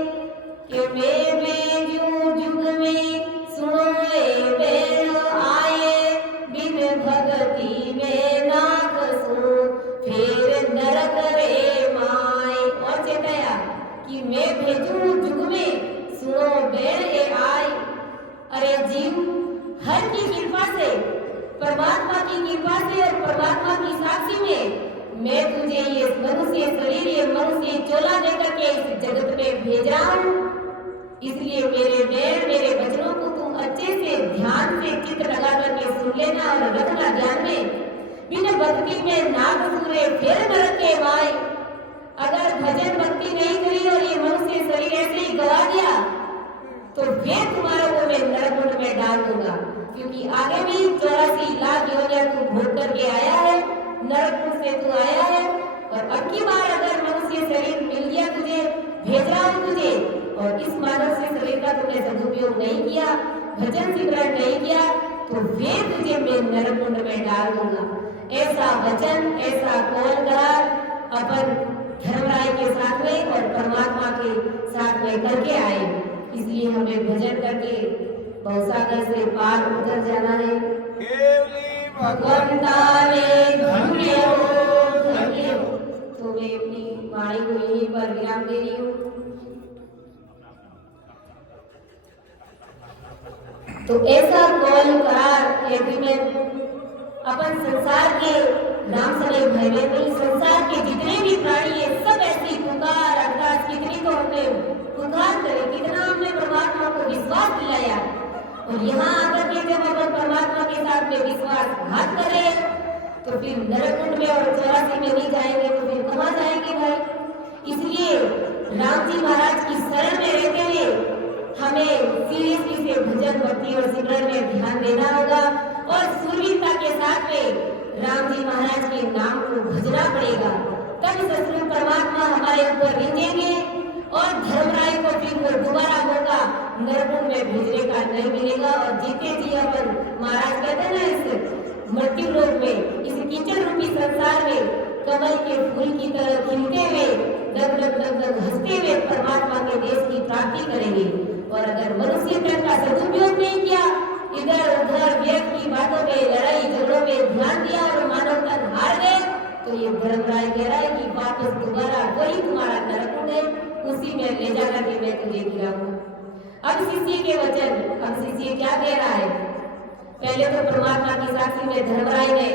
कि मैं भेजूं जुग में सुनोए बैल आए, बिन भगति में ना कसूं फिर नरक रे माए। और चेताया कि मैं भेजूं जुग में सुनो बैल आए। अरे जीव, हर की कृपा से, परमात्मा की कृपा से और परमात्मा की साक्षी में मैं तुझे ये मनुष्य शरीर, ये मनुष्य चोला देकर के इस जगत में भेज रहा हूँ। इसलिए मेरे बैर, मेरे वचनों को तुम अच्छे से ध्यान से चित्त लगा करके सुन लेना और रखना ध्यान में। बिना भक्ति में नाग सूरे फिर नरक के माए। अगर भजन भक्ति नहीं करी और ये मनुष्य शरीर ऐसे ही गवा दिया तो फिर तुम्हारे को मैं नरक कुंड में डाल दूंगा। क्योंकि आगे भी 84 लाख योनियां तू भोग करके आया है, नरक कुंड से तू आया है। और अब की बार अगर मनुष्य शरीर मिल गया तुझे, भेज रहा हूं तुझे, और इस मानव से शरीर का तुमने सदुपयोग नहीं किया, भजन सिमरन नहीं किया, तो फिर तुझे मैं नरक कुंड में डाल दूंगा। ऐसा वचन, ऐसा कौल करार अपन धर्मराय के साथ में और परमात्मा के साथ में करके आए। इसलिए हमें भजन करके भवसागर से पार उतर जाना है। भगवंता रे धन्य हो, धन्य हो। तो मैं अपनी वाणी को यहीं पर विराम दे रही हूँ। तो ऐसा कौल करार एग्रीमेंट अपन संसार के नाम से भयभीत नहीं, संसार के जितने भी प्राणी है सब ऐसी पुकार अर्थात कितनी तो हमने पुकार करे, कितना हमने परमात्मा को विश्वास दिलाया, और यहाँ आकर के जब अपन परमात्मा के साथ में विश्वासघात करें तो फिर नरकुंड में और 84 में नहीं जाएंगे तो फिर कहाँ जाएंगे भाई। इसलिए राम जी महाराज की शरण में रहते हुए हमें सीरियसली से भजन भक्ति और सिमरन में ध्यान देना होगा और सूरवीरता के साथ में राम जी महाराज के नाम को भजना पड़ेगा। तब सचमुच परमात्मा हमारे ऊपर रिंझेंगे और धर्मराय को फिर वो दोबारा मौका नरकुंड में भेजने का नहीं मिलेगा। और जीते जी अपन महाराज कहते हैं ना, इस मृत्यु लोक में, इस कीचड़ रूपी संसार में कमल के फूल की तरह खिलते हुए दग दग दग दग हंसते हुए परमात्मा के देश की प्राप्ति करेंगे। और अगर मनुष्य तन का सदुपयोग नहीं किया, इधर उधर व्यर्थ की बातों में लड़ाई झगड़ों में ध्यान दिया और मानव तन हार गए, तो ये धर्मराय कह रहा है कि वापस दोबारा वही तुम्हारा नरकुंड है, उसी में ले जाकर के मैं तुझे गिराऊंगा। अब शिष्य के वचन, अब शिष्य क्या कह रहा है? पहले तो परमात्मा की साक्षी में धर्मराय ने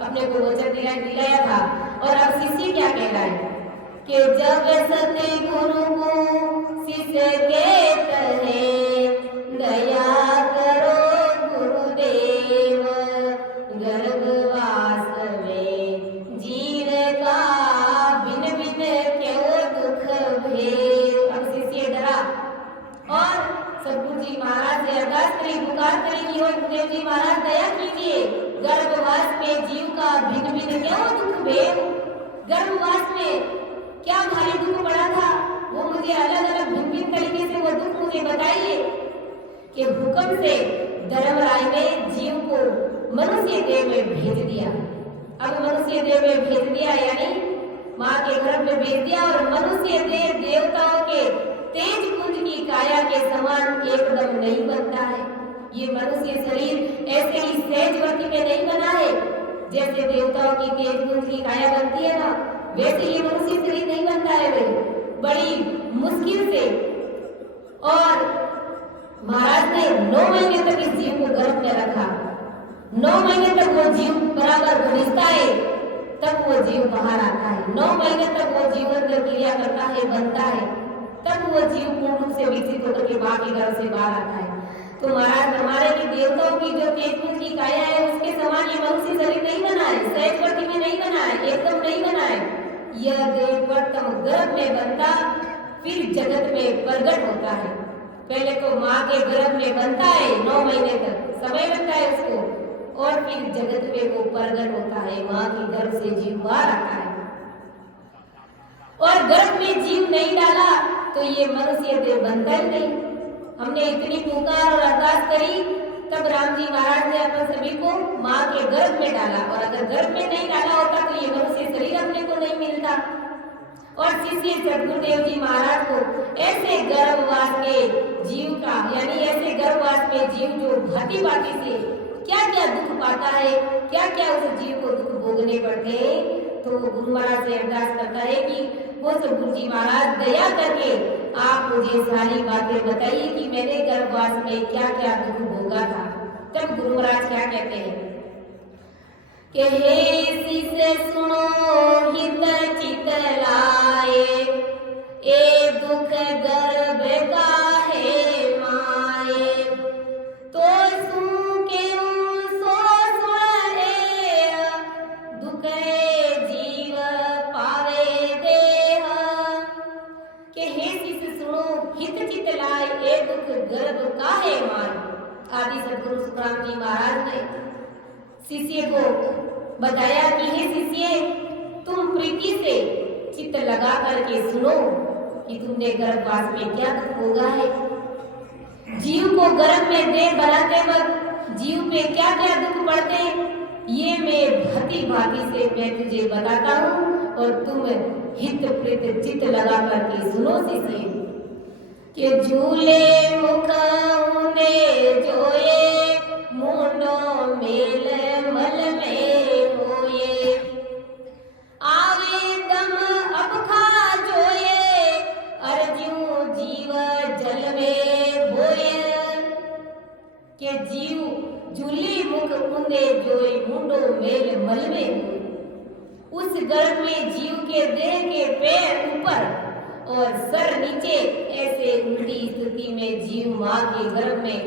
अपने को वचन दिलाया था, और अब शिष्य क्या कह रहा है कि जब सतगुरु को शिष्य कहते हैं दया करो गुरुदेव, गर्भवास में जीव का बिन बिन क्यों दुख भेद। अब शिष्य डरा और सतगुरु जी महाराज से अरदास करी, पुकार करी कि गुरुदेव जी महाराज दया कीजिए, गर्भवास में जीव का भिन्न भिन्न क्यों दुख भेद। गर्भवास में क्या भारी दुख पड़ा था, वो मुझे अलग अलग भिन्न भिन्न तरीके से वो दुख मुझे बताइए। कि हुक्म से धर्मराय ने जीव को मनुष्य देह में भेज दिया। अब मनुष्य देह में भेज दिया यानी माँ के गर्भ में भेज दिया, और मनुष्य देह देवताओं के तेज पुंज की काया के समान एकदम नहीं बनता है। ये मनुष्य शरीर ऐसे ही सहजवती में नहीं बना है, जैसे देवताओं की तेज पुंज की काया बनती है ना, वैसे ये मनुष्य शरीर नहीं बनता है। वे बड़ी मुश्किल से, और महाराज ने 9 महीने तक इस जीव को गर्भ में रखा। 9 महीने तक वो जीव बराबर घनिष्ठता है, तब वो जीव बाहर आता है। 9 महीने तक वो जीवन में क्रिया करता है, बनता है, तब वो जीव पूर्ण रूप से विकसित होकर के माँ के गर्भ से बाहर आता है। तो महाराज हमारे की देवताओं की जो तेजपुंज की काया है, उसके समान ये मनुष्य शरीर नहीं बना है, सहजवती में नहीं बना है, एकदम नहीं बना है। यह देह प्रथम गर्भ में बनता, फिर जगत में प्रकट होता है। पहले तो माँ के गर्भ में बनता है, 9 महीने तक समय लगता है उसको, और फिर जगत में वो प्रकट होता है, माँ के गर्भ से जीव बाहर आता है। और गर्भ में जीव नहीं डाला तो ये मनुष्य देह बनता ही नहीं। हमने इतनी पुकार और अरदास करी, तब राम जी महाराज ने अपन सभी को माँ के गर्भ में डाला, और अगर गर्भ में नहीं डाला होता तो ये मनुष्य शरीर अपने को नहीं मिलता। और शिष्य सदगुरुदेव जी महाराज को ऐसे गर्भवास के जीव का, यानी ऐसे गर्भवास में जीव जो भांति भांति से क्या क्या दुख पाता है, क्या क्या उस जीव को दुख भोगने पड़ते हैं, तो वो गुरु महाराज से अरदास करता है कि वो सदगुरु जी महाराज दया करके आप मुझे सारी बातें बताइए कि मैंने गर्भवास में क्या क्या दुख भोगा था। तब गुरु महाराज क्या कहते हैं कि हे शिष्य सुनो हित चित लाए, ए दुख गर्भ का है माए, तो सुन के सो सुने दुख जीव पावे देह। के हे शिष्य सुनो हित चित लाए, ए दुख गर्भ का है माए। आदि सदगुरु सुखराम जी महाराज ने शिष्य को बताया कि हे शिष्य, तुम प्रीति से चित्त लगा करके सुनो कि तुमने गर्भवास में क्या दुख भोगा है। जीव को गर्भ में देह बनाते वक्त जीव पे क्या क्या दुख पड़ते हैं, ये मैं भांति भांति से मैं तुझे बताता हूँ, और तुम हित प्रीत चित्त लगा करके सुनो शिष्य। कि झूले मुख ऊंधे जोए, मुंडो मेल मल में होए, आवे दम अब खा जोए, अर्जू जीव जल में बोए। के झूली मुख ऊंधे जोई मुंडो मेल मल में। उस गर्भ में जीव के देह के पैर ऊपर और सर नीचे, ऐसे उल्टी स्थिति में जीव माँ के गर्भ में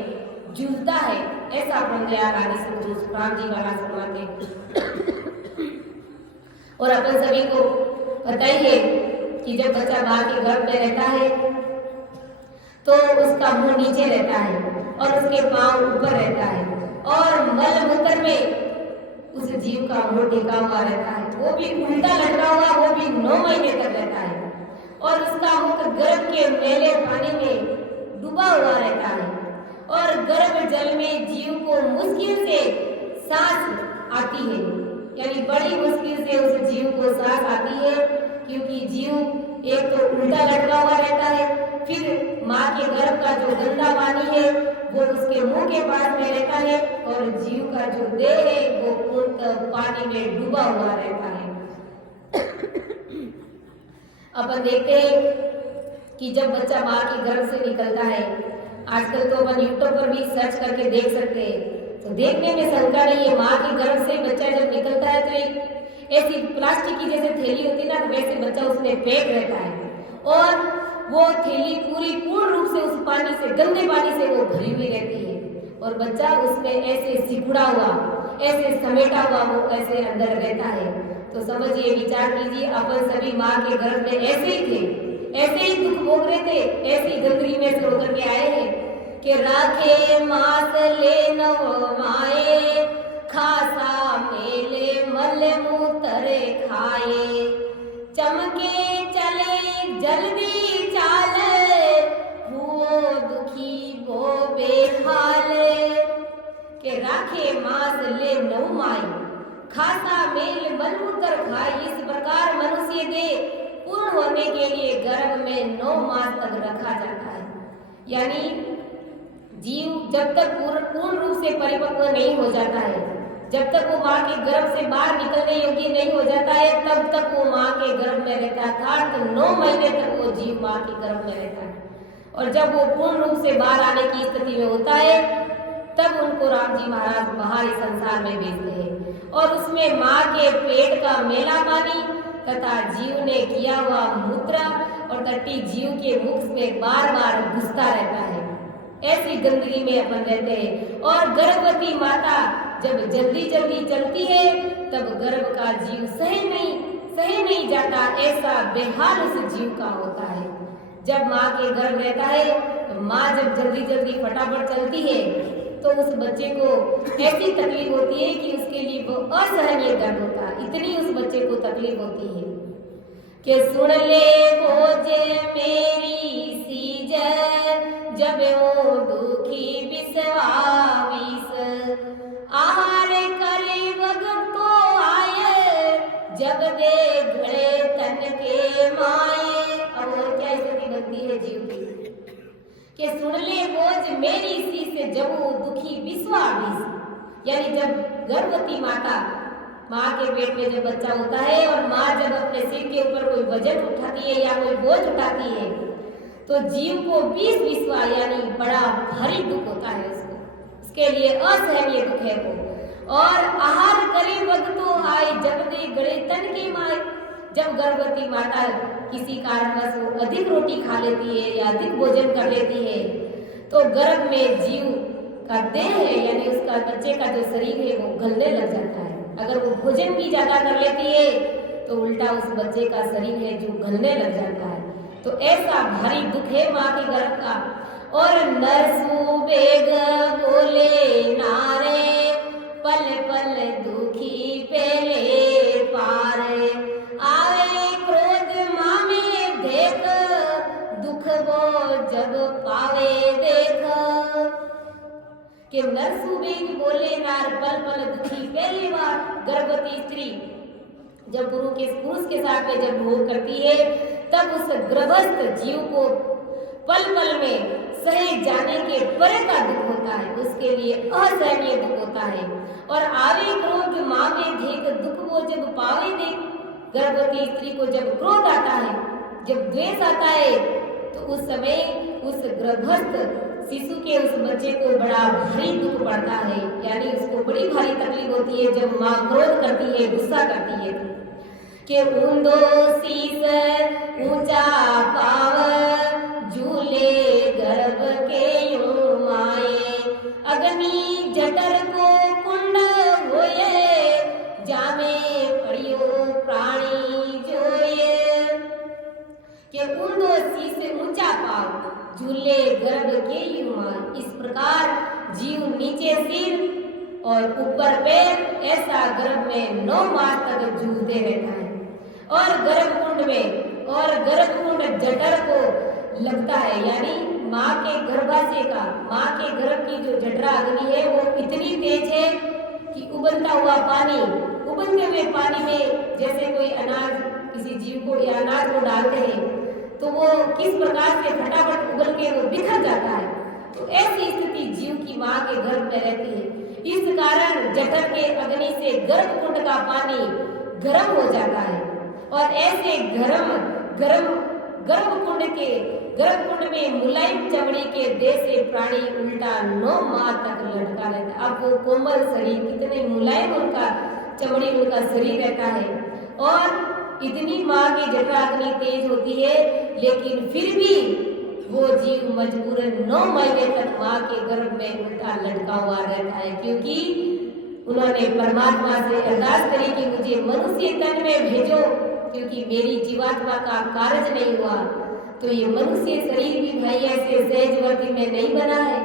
झूलता है। ऐसा परमदयाल आदि सद्गुरु सुखराम जी वाला फरमाते। और अपन सभी को पता ही है कि जब बच्चा माँ के गर्भ में रहता है तो उसका मुंह नीचे रहता है और उसके पांव ऊपर रहता है और मल मूत्र में उस जीव का मुंह ढका हुआ रहता है, वो भी उल्टा लटका हुआ, वो भी 9 महीने तक रहता है और उसका मुख गर्भ के मैले पानी में डूबा हुआ रहता है और गर्भ जल में जीव को मुश्किल से सांस आती है, यानी बड़ी मुश्किल से उस जीव को सांस आती है, क्योंकि जीव एक तो उल्टा लटका हुआ रहता है, फिर माँ के गर्भ का जो गंदा पानी है वो उसके मुंह के पास में रहता है और जीव का जो देह है वो पूर्ण पानी में डूबा हुआ रहता है। अपन देखते हैं कि जब बच्चा माँ के गर्भ से निकलता है, आजकल तो अपन यूट्यूब पर भी सर्च करके देख सकते हैं, तो देखने में शंका नहीं है, माँ के गर्भ से बच्चा जब निकलता है तो एक ऐसी प्लास्टिक की जैसे थैली होती है ना, वैसे बच्चा उसमें पैक रहता है और वो थैली पूर्ण रूप से उस पानी से, गंदे पानी से वो भरी हुई रहती है और बच्चा उसमें ऐसे सिकुड़ा हुआ, ऐसे समेटा हुआ वो ऐसे अंदर रहता है। तो समझिए, विचार कीजिए, अपन सभी माँ के गर्भ में ऐसे ही थे, ऐसे ही दुख भोग रहे थे, ऐसी गंदगी में से होकर के आए हैं कि राखे मास ले नव माए, खासा मेले मल मूत्र खाए, चमके चले जल्दी चाले, हुओ दुखी वो बेहाल, के राखे मास ले नव माए, खासा मेल मल मूत्र खाए। इस प्रकार मनुष्य देह पूर्ण होने के लिए गर्भ में 9 मास तक रखा जाता है, यानी जीव जब तक पूर्ण रूप से परिपक्व नहीं हो जाता है, जब तक वो माँ के गर्भ से बाहर निकलने योग्य नहीं हो जाता है, तब तक वो माँ के गर्भ में रहता था। तो 9 महीने तक वो जीव माँ के गर्भ में रहता है और जब वो पूर्ण रूप से बाहर आने की स्थिति में होता है, तब उनको राम जी महाराज बाहर इस संसार में भेजते हैं और उसमें माँ के पेट का मेला पानी तथा जीव ने किया हुआ मूत्र और टट्टी जीव के मुख में बार बार घुसता रहता है। ऐसी गंदगी में अपन रहते हैं और गर्भवती माता जब जल्दी जल्दी चलती है तब गर्भ का जीव सही नहीं जाता, ऐसा बेहाल उस जीव का होता है। जब माँ के गर्भ रहता है तो माँ जब जल्दी जल्दी फटाफट चलती है तो उस बच्चे को ऐसी तकलीफ होती है कि उसके लिए वो असहनीय दर्द होता है, इतनी उस बच्चे को तकलीफ होती है कि सुन ले बोझे मेरी सीज, जब वो दुखी बिसवावीस, आहार करे वक्त तो आए, जब दे घड़े तन के माए। और क्या स्थिति बनती है जीव की कि सुन ले बोझ मेरी सी से, जब वो दुखी विश्वास, यानी जब गर्भवती माता माँ के पेट में जब बच्चा होता है और माँ जब अपने सिर के ऊपर कोई वजन उठाती है या कोई बोझ उठाती है तो जीव को 20 विश्वा यानी बड़ा भारी दुख होता है, उसके लिए असहनीय दुख है वो। और आहार करे वक्त तो आए, जब दे गड़े तन के माए, जब गर्भवती माता किसी कारणवश वो अधिक रोटी खा लेती है या अधिक भोजन कर लेती है तो गर्भ में जीव का देह है, यानी उसका बच्चे का जो शरीर है वो गलने लग जाता है। अगर वो भोजन भी ज्यादा कर लेती है तो उल्टा उस बच्चे का शरीर है जो गलने लग जाता है। तो ऐसा भारी दुख है माँ के गर्भ का। और नरसू बेग बोले नारे, पल पल दुखी पहले पारे, आवे क्रोध माँ में देख, दुख वो जब पावे देख। कि नरसुबेग बोले नार, पल पल दुखी। पहली बार गर्भवती स्त्री जब पुरुष के साथ में जब भोग करती है तब उस गर्भस्थ जीव को पल पल में सहे जाने के परे का दुख होता है, उसके लिए असहनीय दुख होता है। और आवे क्रोध माँ में देख, दुख वो जब पावे देख। गर्भवती स्त्री को जब क्रोध आता है, जब द्वेष आता है तो उस समय उस गर्भस्थ शिशु के उस बच्चे को बड़ा भारी दुख पड़ता है, यानी उसको बड़ी भारी तकलीफ होती है जब माँ क्रोध करती है, गुस्सा करती है कि ऊंधो शीस ऊंचा पाव झूले गर्भ के यूं माए, अग्नि जठर को कुंड होए जामे पड़ियो प्राणी जोए। कि ऊंधो शीस ऊंचा पाव झूले गर्भ के युमान, इस प्रकार जीव नीचे सिर और ऊपर पैर ऐसा गर्भ में 9 मास तक झूलते रहता है और गर्भकुंड जठर को लगता है, यानी माँ के गर्भाशय का, माँ के गर्भ की जो जठरा अग्नि है वो इतनी तेज है कि उबलते हुए पानी में जैसे कोई अनाज किसी जीव को या अनाज को डालते हैं तो वो किस प्रकार से फटाफट उबल के वो बिखर जाता है, तो ऐसी स्थिति जीव की माँ के गर्भ में रहती है। इस कारण जठर के अग्नि से गर्भकुंड का पानी गर्म हो जाता है और ऐसे गर्भकुंड में मुलायम चमड़ी के देह से प्राणी उल्टा 9 माह तक लटका रहता है। अब वो कोमल शरीर, कितने मुलायम उनका चमड़ी, उनका शरीर रहता है और इतनी माँ की जठराग्नि तेज होती है, लेकिन फिर भी वो जीव मजबूरन 9 महीने तक माँ के गर्भ में उल्टा लटका हुआ रहता है, क्योंकि उन्होंने परमात्मा से अरदास करी कि मुझे मनुष्य तन में भेजो, क्योंकि मेरी जीवात्मा का कार्य नहीं हुआ। तो ये मनुष्य शरीर भी भाई ऐसे सहजवर्ती में नहीं बना है,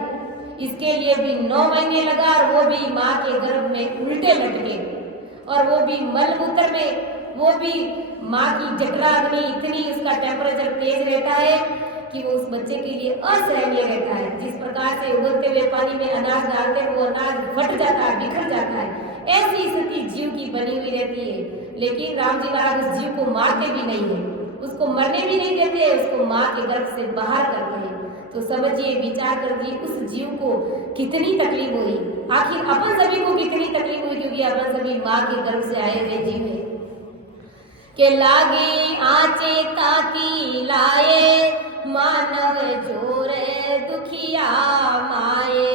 इसके लिए भी 9 महीने लगा और वो भी माँ के गर्भ में उल्टे लटके और वो भी मलमूत्र में, वो भी माँ की जठराग्नि इतनी, उसका टेम्परेचर तेज रहता है कि वो उस बच्चे के लिए असहनीय रहता है। जिस प्रकार से उबलते हुए पानी में अनाज डालते हैं वो अनाज फट जाता है, बिखर जाता है, ऐसी स्थिति जीव की बनी हुई रहती है। लेकिन राम जी महाराज उस जीव को मारते भी नहीं है, उसको मरने भी नहीं देते, उसको माँ के गर्भ से बाहर करते हैं। तो समझिए, विचार करिए उस जीव को कितनी तकलीफ हुई, आखिर अपन सभी को कितनी तकलीफ हुई, क्योंकि अपन सभी माँ के गर्भ से आए हुए जीव है। के लागे आचे ताकी लाए मानव जोरे दुखिया माए,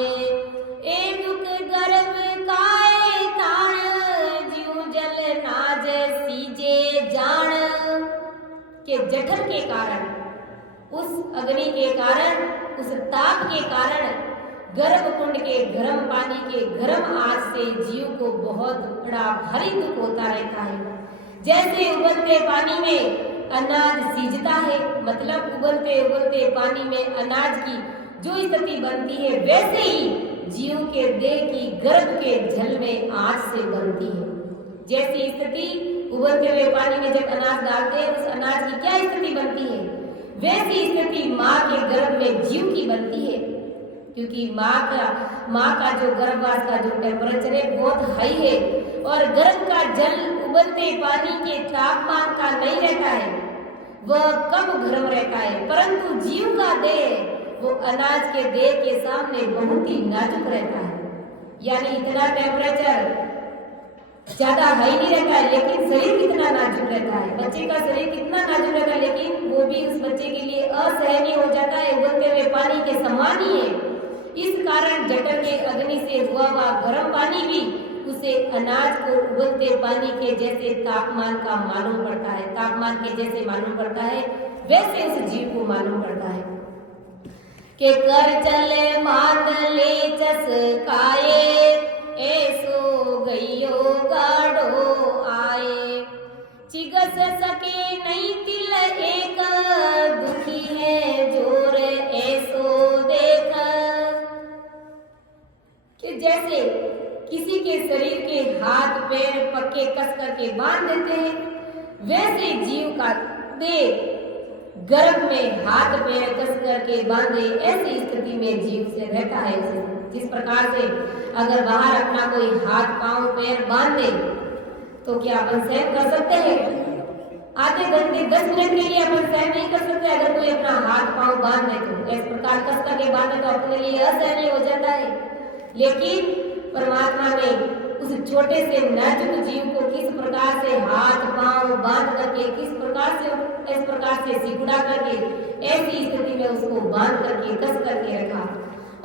ए दुख गर्भ काए ताण जीव जल नाज सीजे जान। के जठर के कारण, उस अग्नि के कारण, उस ताप के कारण, गर्भकुंड के गर्म पानी के गर्म आग से जीव को बहुत बड़ा भारी दुख होता रहता है। जैसे उबलते पानी में अनाज सीजता है, मतलब उबलते पानी में अनाज की जो स्थिति बनती है, वैसे ही जीव के देह की गर्भ के जल में आग से बनती है। जैसी स्थिति उबलते हुए पानी में जब अनाज डालते हैं, उस अनाज की क्या स्थिति बनती है, वैसी स्थिति माँ के गर्भ में जीव की बनती है। क्योंकि माँ का जो गर्भवास का जो टेम्परेचर है बहुत हाई है और गर्भ का जल उबलते पानी के तापमान का नहीं रहता है, वह कम गर्म रहता है, परंतु जीव का देह वो अनाज के देह के सामने बहुत ही नाजुक रहता है। यानी इतना टेम्परेचर ज्यादा हाई नहीं रहता है, लेकिन शरीर कितना नाजुक रहता है, बच्चे का शरीर कितना नाजुक रहता है, लेकिन वो भी उस बच्चे के लिए असहनीय हो जाता है, उबलते हुए पानी के समान ही है। इस कारण जठर के अग्नि से हुआ गर्म पानी भी उसे अनाज को उबलते पानी के जैसे तापमान का मालूम पड़ता है, तापमान के जैसे मालूम पड़ता है, वैसे उस जीव को मालूम पड़ता है। के कर चले मांगले चसकाए ऐसो गइयो गाढ़ो आए, चिगस सके नहीं तिल एक दुखी है जोर ऐसो देख। कि जैसे किसी के शरीर के हाथ पैर पक्के कस करके बांध देते हैं, वैसे जीव का देह गर्भ में हाथ पैर कस करके बांधे, ऐसी स्थिति में जीव से रहता है। जिस प्रकार से अगर बाहर अपना कोई हाथ पांव पैर बांध दे तो क्या अपन सहन कर सकते हैं? आधे घंटे 10 मिनट के लिए अपन सहन नहीं कर सकते। अगर कोई अपना हाथ पांव बांध दे तो इस प्रकार कस करके बांधे तो अपने लिए असहनीय हो जाता है। लेकिन परमात्मा ने उस छोटे से नाजुक जीव को किस प्रकार से हाथ पांव बांध करके, किस प्रकार से इस प्रकार से सिकुड़ा करके ऐसी स्थिति में उसको बांध करके कस करके रखा।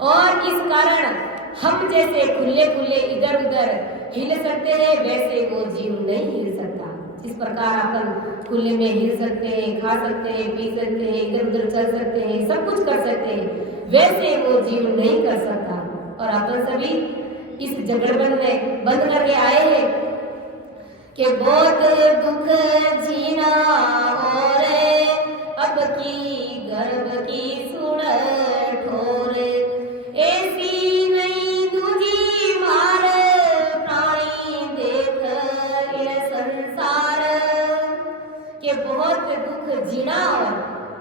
और इस कारण हम जैसे खुले खुले इधर उधर हिल सकते हैं, वैसे वो जीव नहीं हिल सकता। जिस प्रकार अपन खुले में हिल सकते हैं, खा सकते हैं, पी सकते हैं, इधर उधर चल सकते हैं, सब कुछ कर सकते हैं, वैसे वो जीव नहीं कर सकता। और अपन सभी इस जगड़बंद में बंद करके आए हैं कि बहुत दुख जीना और अब की गर्भ की सुन ठोर, ऐसी नहीं दूजी मार प्राणी देख ये संसार। के बहुत दुख जीना और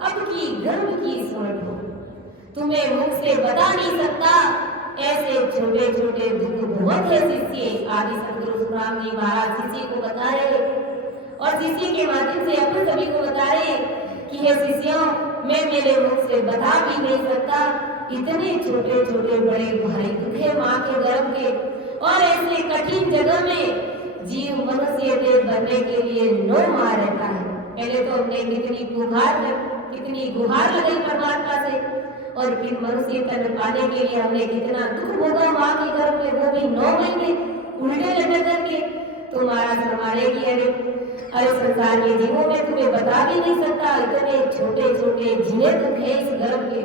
अब की गर्भ की सुन ठोर, तुम्हें मुख से बता नहीं सकता ऐसे छोटे छोटे दुख बहुत है शिष्य। आदि सदगुरु सुखराम जी महाराज शिष्य को बता रहे और शिष्य के माध्यम से अपन सभी को बता रहे कि हे शिष्यों, मैं मेरे मुख से बता भी नहीं सकता, इतने छोटे छोटे बड़े भारी दुख है माँ के गर्भ के। और ऐसे कठिन जगह में जीव मनुष्य देह बनने के लिए नो मार रहता है। पहले तो हमने कितनी गुहार लगाई परमात्मा से, और फिर मनुष्य तन पाने के लिए हमने कितना दुख भोगा माँ के गर्भ में, वो भी 9 महीने उल्टे लटक करके। तो महाराज फरमाने की अरे संसार के जीवों में तुम्हें बता भी नहीं सकता, इतने छोटे छोटे जिन्हें दुख है इस गर्भ के।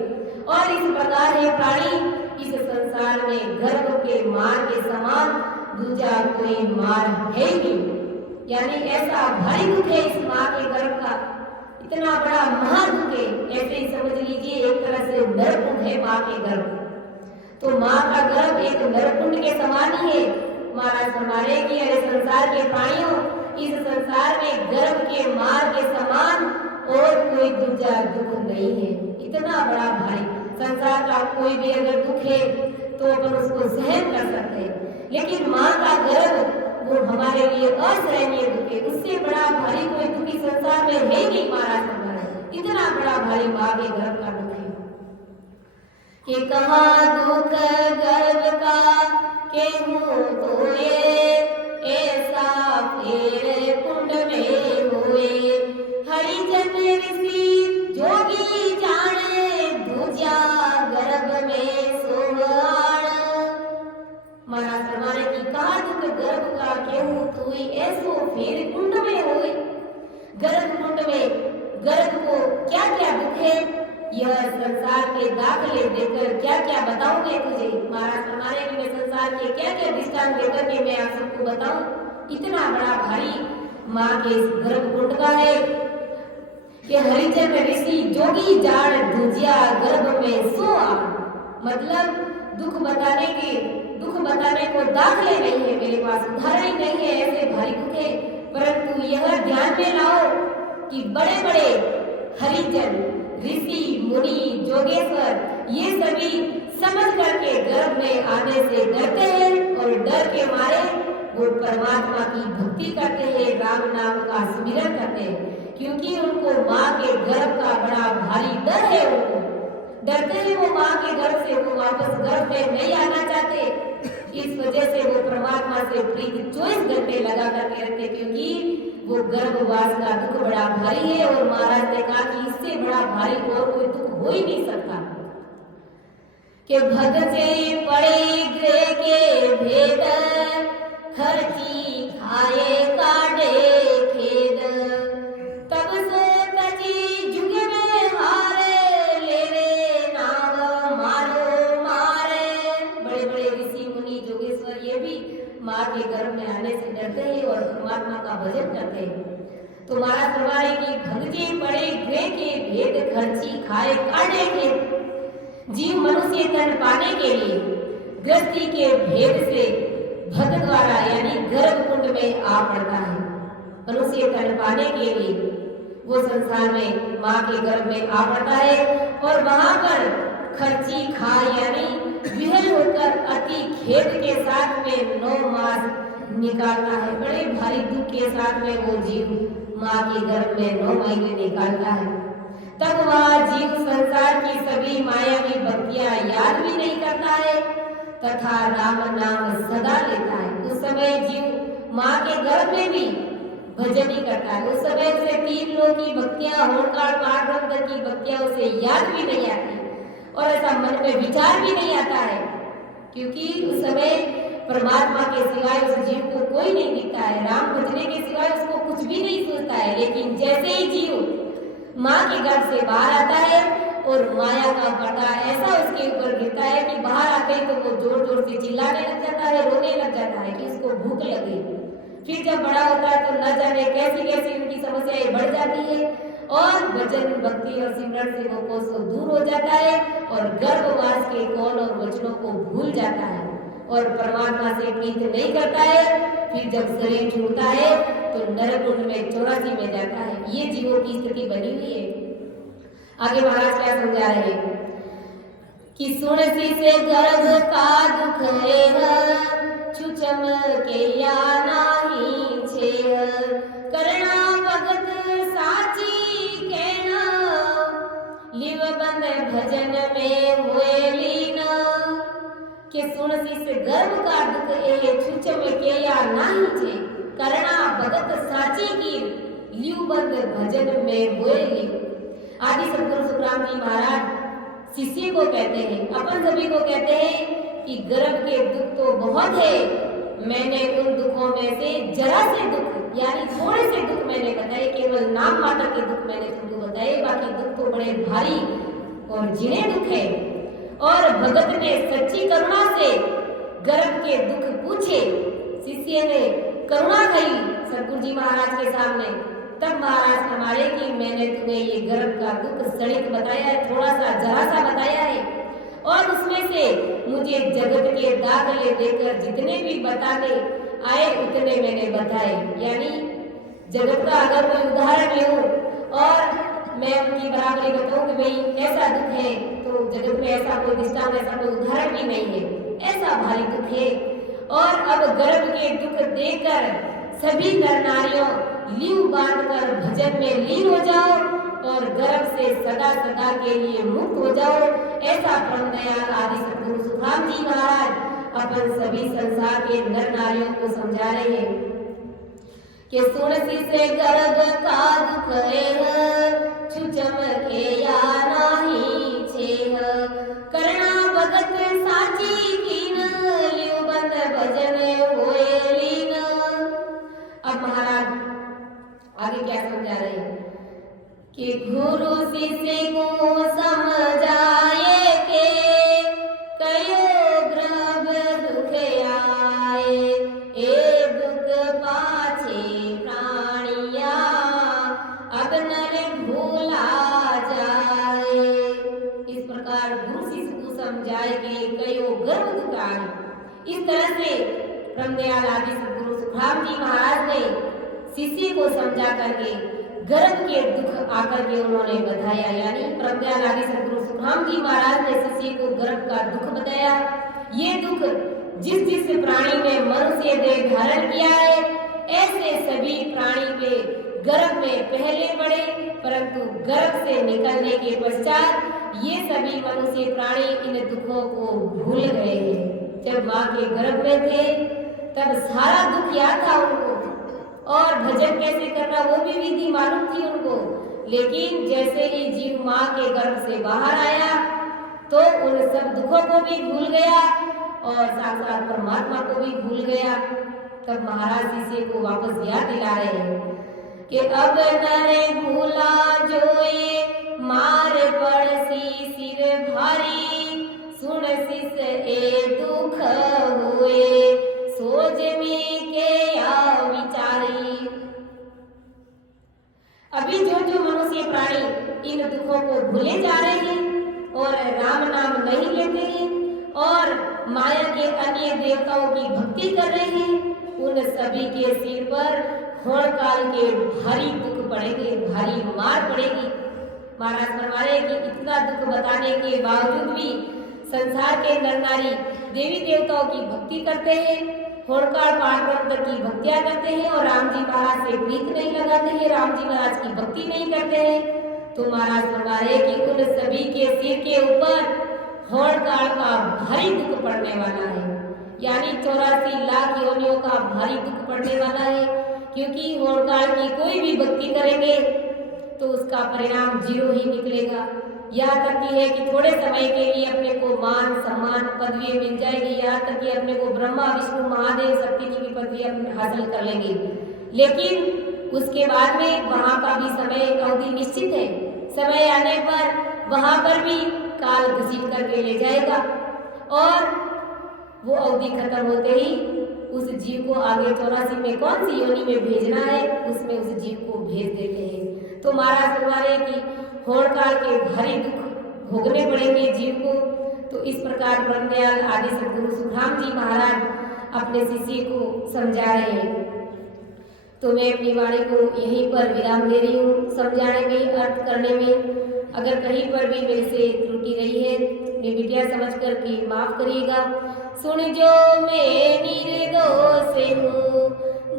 और इस प्रकार है प्राणी इस संसार में गर्भ के मार के समान दूजा कोई मार है ही, यानी ऐसा भारी दुख है इस माँ के गर्भ का, इतना बड़ा महादुख है। ऐसे ही समझ लीजिए एक तरह से नरकुंड है माँ के गर्भ। तो माँ का गर्भ एक नरकुंड के समान ही है। महाराज फरमाने की अरे संसार के प्राणियों, इस संसार में गर्भ के मार के समान और कोई दूजा दुख नहीं है। इतना बड़ा भारी संसार का कोई भी अगर दुख है तो अपन उसको सहन कर सकते हैं, लेकिन माँ का गर्भ वो हमारे लिए असहनीय दुख है। उससे बड़ा भारी कोई दुख इस संसार में है नहीं। महाराज हमारे इतना बड़ा भारी माँ के गर्भ का दुख है कि कहाँ दुख गर्भ का केहूं तो ये ऐसा फेर कुंड में हुए, हरिजन ऋषि जोगी जाने दूजा गर्भ में सोहान। महाराज हमारे की कहा दुख गर्भ का केहूं तो ऐसो फेर कुंड में हुए। गर्भ कुंड में गर्भ को क्या क्या दुख है, यह संसार के दाखले देकर क्या क्या बताऊंगे तुझे। महाराज हमारे की मैं संसार के क्या क्या दृष्टांत देकर के मैं आप सबको बताऊं। इतना बड़ा भारी माँ के गर्भ कुंड का है कि हरिजन ऋषि जोगी जाड़ दूजिया गर्भ में सोआ। मतलब दुख बताने को दाखले नहीं है, मेरे पास उदाहरण ही नहीं है, ऐसे भारी दुख है। परंतु यह ध्यान में लाओ कि बड़े बड़े हरिजन ऋषि मुनि जोगेश्वर ये सभी समझ करके गर्भ में आने से डरते हैं और डर के मारे वो परमात्मा की भक्ति करते हैं, राम नाम का स्मरण करते हैं, क्योंकि उनको माँ के गर्भ का बड़ा भारी डर है। उनको डरते हैं वो माँ के गर्भ से, वो वापस गर्भ में नहीं आना चाहते। इस वजह से वो परमात्मा से प्रीति 24 घंटे लगा करके रखते, क्योंकि वो गर्भवास का दुख बड़ा भारी है। और महाराज ने कहा कि इससे बड़ा भारी और कोई दुख हो ही नहीं सकता कि भगते पड़े गृह के भेद, खर्ची खाए काटे खेद, तब से तजी जुगे में हारे लेवे नाव मारो मारे। बड़े बड़े ऋषि मुनि जोगेश्वर ये भी माँ के गर्भ में आने से डरते हैं और परमात्मा का भजन करते हैं। तो महाराज फरमाए कि भगजे पड़े गृह के भेद, खर्ची खाए काटे खेद। जीव मनुष्य तन पाने के लिए गृहस्थी के भेद से भग द्वारा यानी गर्भ कुंड में आ पड़ता है। मनुष्य तन पाने के लिए वो संसार में माँ के गर्भ में आ पड़ता है और वहां पर खर्ची खा यानी विहल होकर अति खेद के साथ में 9 मास निकालता है। बड़े भारी दुख के साथ में वो जीव माँ के गर्भ में 9 महीने निकालता है। तब वह जीव संसार की सभी मायावी भक्तियां याद भी नहीं करता है तथा राम नाम सदा लेता है। उस समय जीव माँ के गर्भ में भी भजन ही करता है। उस समय उसे 3 लोक की भक्तियां, होमकाल, पाठ, की भक्तियां उसे याद भी नहीं आती। और ऐसा मन में विचार भी नहीं आता है, क्योंकि उस समय परमात्मा के सिवाय उस जीव को कोई नहीं दिखता है, राम भजने के सिवाय उसको कुछ भी नहीं सोचता है। लेकिन जैसे ही जीव माँ के गर्भ से बाहर आता है और माया का पर्दा ऐसा उसके ऊपर गिरता है कि बाहर आते ही तो वो जोर जोर से चिल्लाने लग जाता है, रोने लग जाता है कि उसको भूख लगी। फिर जब बड़ा होता है तो न जाने कैसी कैसी उनकी समस्याएं बढ़ जाती है और भजन भक्ति और सिमरन से वो कोसों दूर हो जाता है और गर्भवास के कौल और वचनों को भूल जाता है और परमात्मा से प्रीत नहीं करता है। फिर जब शरीर छूटता है तो नरकुंड में 84 में जाता है। ये जीवों की स्थिति बनी हुई है। आगे महाराज क्या समझा रहे हैं कि सुन सी से गर्भ का दुख है, छुचम के या नाही छे, करना भगत साची कहना, लिव बंद भजन में होए लीन। के सुन सी से गर्भ का दुख ए छुचम के या नाही छे, करना भगत साची की, लिव बंद भजन में होए लीन। आदि सद्गुरु सुखराम जी महाराज शिष्य को कहते हैं, अपन सभी को कहते हैं कि गर्भ के दुख तो बहुत है, मैंने उन दुखों में से जरा से दुख यानी थोड़े से दुख मैंने बताए, केवल नाम मात्र के दुख मैंने तुमको बताए, बाकी दुख तो बड़े भारी और जिने दुख है। और भगत ने सच्ची करुणा से गर्भ के दुख पूछे, शिष्य ने करुणा कही सद्गुरु जी महाराज के सामने, तब महाराज हमारे कि मैंने तुम्हें ये गर्भ का दुख सड़ित बताया है, थोड़ा सा जरा सा बताया है और उसमें से मुझे जगत के दाखले देकर जितने भी बताने आए उतने मैंने बताए। यानी जगत का अगर कोई उदाहरण लूं और मैं उनकी बराबरी बताऊं कि भाई ऐसा दुख है, तो जगत में ऐसा कोई दृष्टांत ऐसा कोई उदाहरण भी नहीं है, ऐसा भारी दुख है। और अब गर्भ के दुख देकर सभी नर नारियों लीव बांधकर भजन में लीन हो जाओ और गर्भ से सदा सदा के लिए मुक्त हो जाओ। ऐसा परम दयाल आदि सद्गुरु सुखराम जी महाराज अपन सभी संसार के नर नारियों को समझा रहे हैं कि सुनसी से गर्भ का दुख है, छुचम के या नाही छे, करना भगत साची कीन, लिव बंद भजन होए लीन। अब महाराज आगे क्या समझा रहे हैं कि गुरु शिष्य को समझाए के कयो गर्भ दुख आए, ए दुख पाछे प्राणिया अब नर भूला जाए। इस प्रकार गुरु शिष्य को समझाए के कयो गर्भ दुख आए। इस तरह से ब्रह्मदयाल आदि सद्गुरु सुखराम जी महाराज ने शिष्य को समझा करके गर्भ के दुख आकर के उन्होंने बताया। यानी ब्रह्मदयाल आदि सद्गुरु सुखराम जी महाराज ने शिष्य को गर्भ का दुख बताया। ये दुख जिस जिस प्राणी ने मनुष्य देह धारण किया है, ऐसे सभी प्राणी के गर्भ में पहले पड़े, परंतु गर्भ से निकलने के पश्चात ये सभी मनुष्य प्राणी इन दुखों को भूल गए हैं। जब माँ के गर्भ में थे तब सारा दुख याद था उनको और भजन कैसे करना वो भी विधि मालूम थी उनको। लेकिन जैसे ही जीव माँ के गर्भ से बाहर आया तो उन सब दुखों को भी भूल गया और साक्षात परमात्मा को भी भूल गया। तब महाराज शिष्य को वापस याद दिला रहे हैं कि अब नर भूला जोए, मार पड़सी सिर भारी, सुन शिष ए दुख हुए, सोच में के या विचारी। अभी जो जो मनुष्य प्राणी इन दुखों को भूले जा रहे हैं और राम नाम नहीं लेते हैं और माया के अन्य देवताओं की भक्ति कर रहे हैं, उन सभी के सिर पर होड़ काल के भारी दुख पड़ेंगे, भारी मार पड़ेगी। महाराज फरमा रहे कि इतना दुख बताने के बावजूद भी संसार के नर नारी देवी देवताओं की भक्ति करते हैं, होड़काल पांडव की भक्तियां करते हैं और राम जी महाराज से प्रीत नहीं लगाते हैं, राम जी महाराज की भक्ति नहीं करते हैं। तो महाराज फरमा रहे कि उन सभी के सिर के ऊपर होड़काल का भारी दुख पड़ने वाला है। यानी 84 लाख योनियों का भारी दुख पड़ने वाला है, क्योंकि होड़काल की कोई भी भक्ति करेंगे तो उसका परिणाम जीरो ही निकलेगा। यहाँ तक कि है कि थोड़े समय के लिए अपने को मान सम्मान पदवी मिल जाएगी, यहाँ तक कि अपने को ब्रह्मा विष्णु महादेव शक्ति जी की पदवी हासिल कर लेंगे। लेकिन उसके बाद में वहाँ का भी समय अवधि निश्चित है। समय आने पर वहाँ पर भी काल घसीट करके ले जाएगा और वो अवधि खत्म होते ही उस जीव को आगे 84 में कौन सी योनि में भेजना है उसमें उस जीव को भेज देते हैं। तो महाराज फरमाने की होड़ काल के भारी दुख भोगने पड़ेंगे जीव को। तो इस प्रकार ब्रह्मदयाल आदि सद्गुरु सुखराम जी महाराज अपने शिष्य को समझा रहे हैं। तो मैं अपनी वाणी को यहीं पर विराम दे रही हूँ, समझाने में, अर्थ करने में। अगर कहीं पर भी मेरे से त्रुटि रही है मेरी बिटिया समझ कर के माफ करिएगा। सुन जो मैं निर्दोष हूँ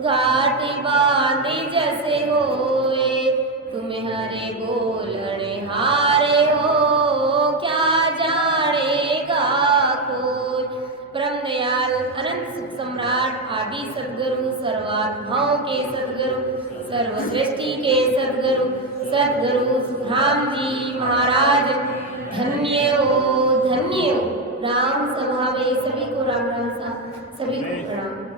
घाटी बांधी जैसे होए, तुम्हारे बोलने हारे हो क्या जानेगा कोई। ब्रह्मदयाल अनंत सुख सम्राट आदि सद्गुरु सर्वात्माओं के सद्गुरु सर्वसृष्टि के सद्गुरु सद्गुरु सुखराम जी महाराज धन्य हो धन्य हो। राम सभा में सभी को राम राम सा, सभी को प्रणाम।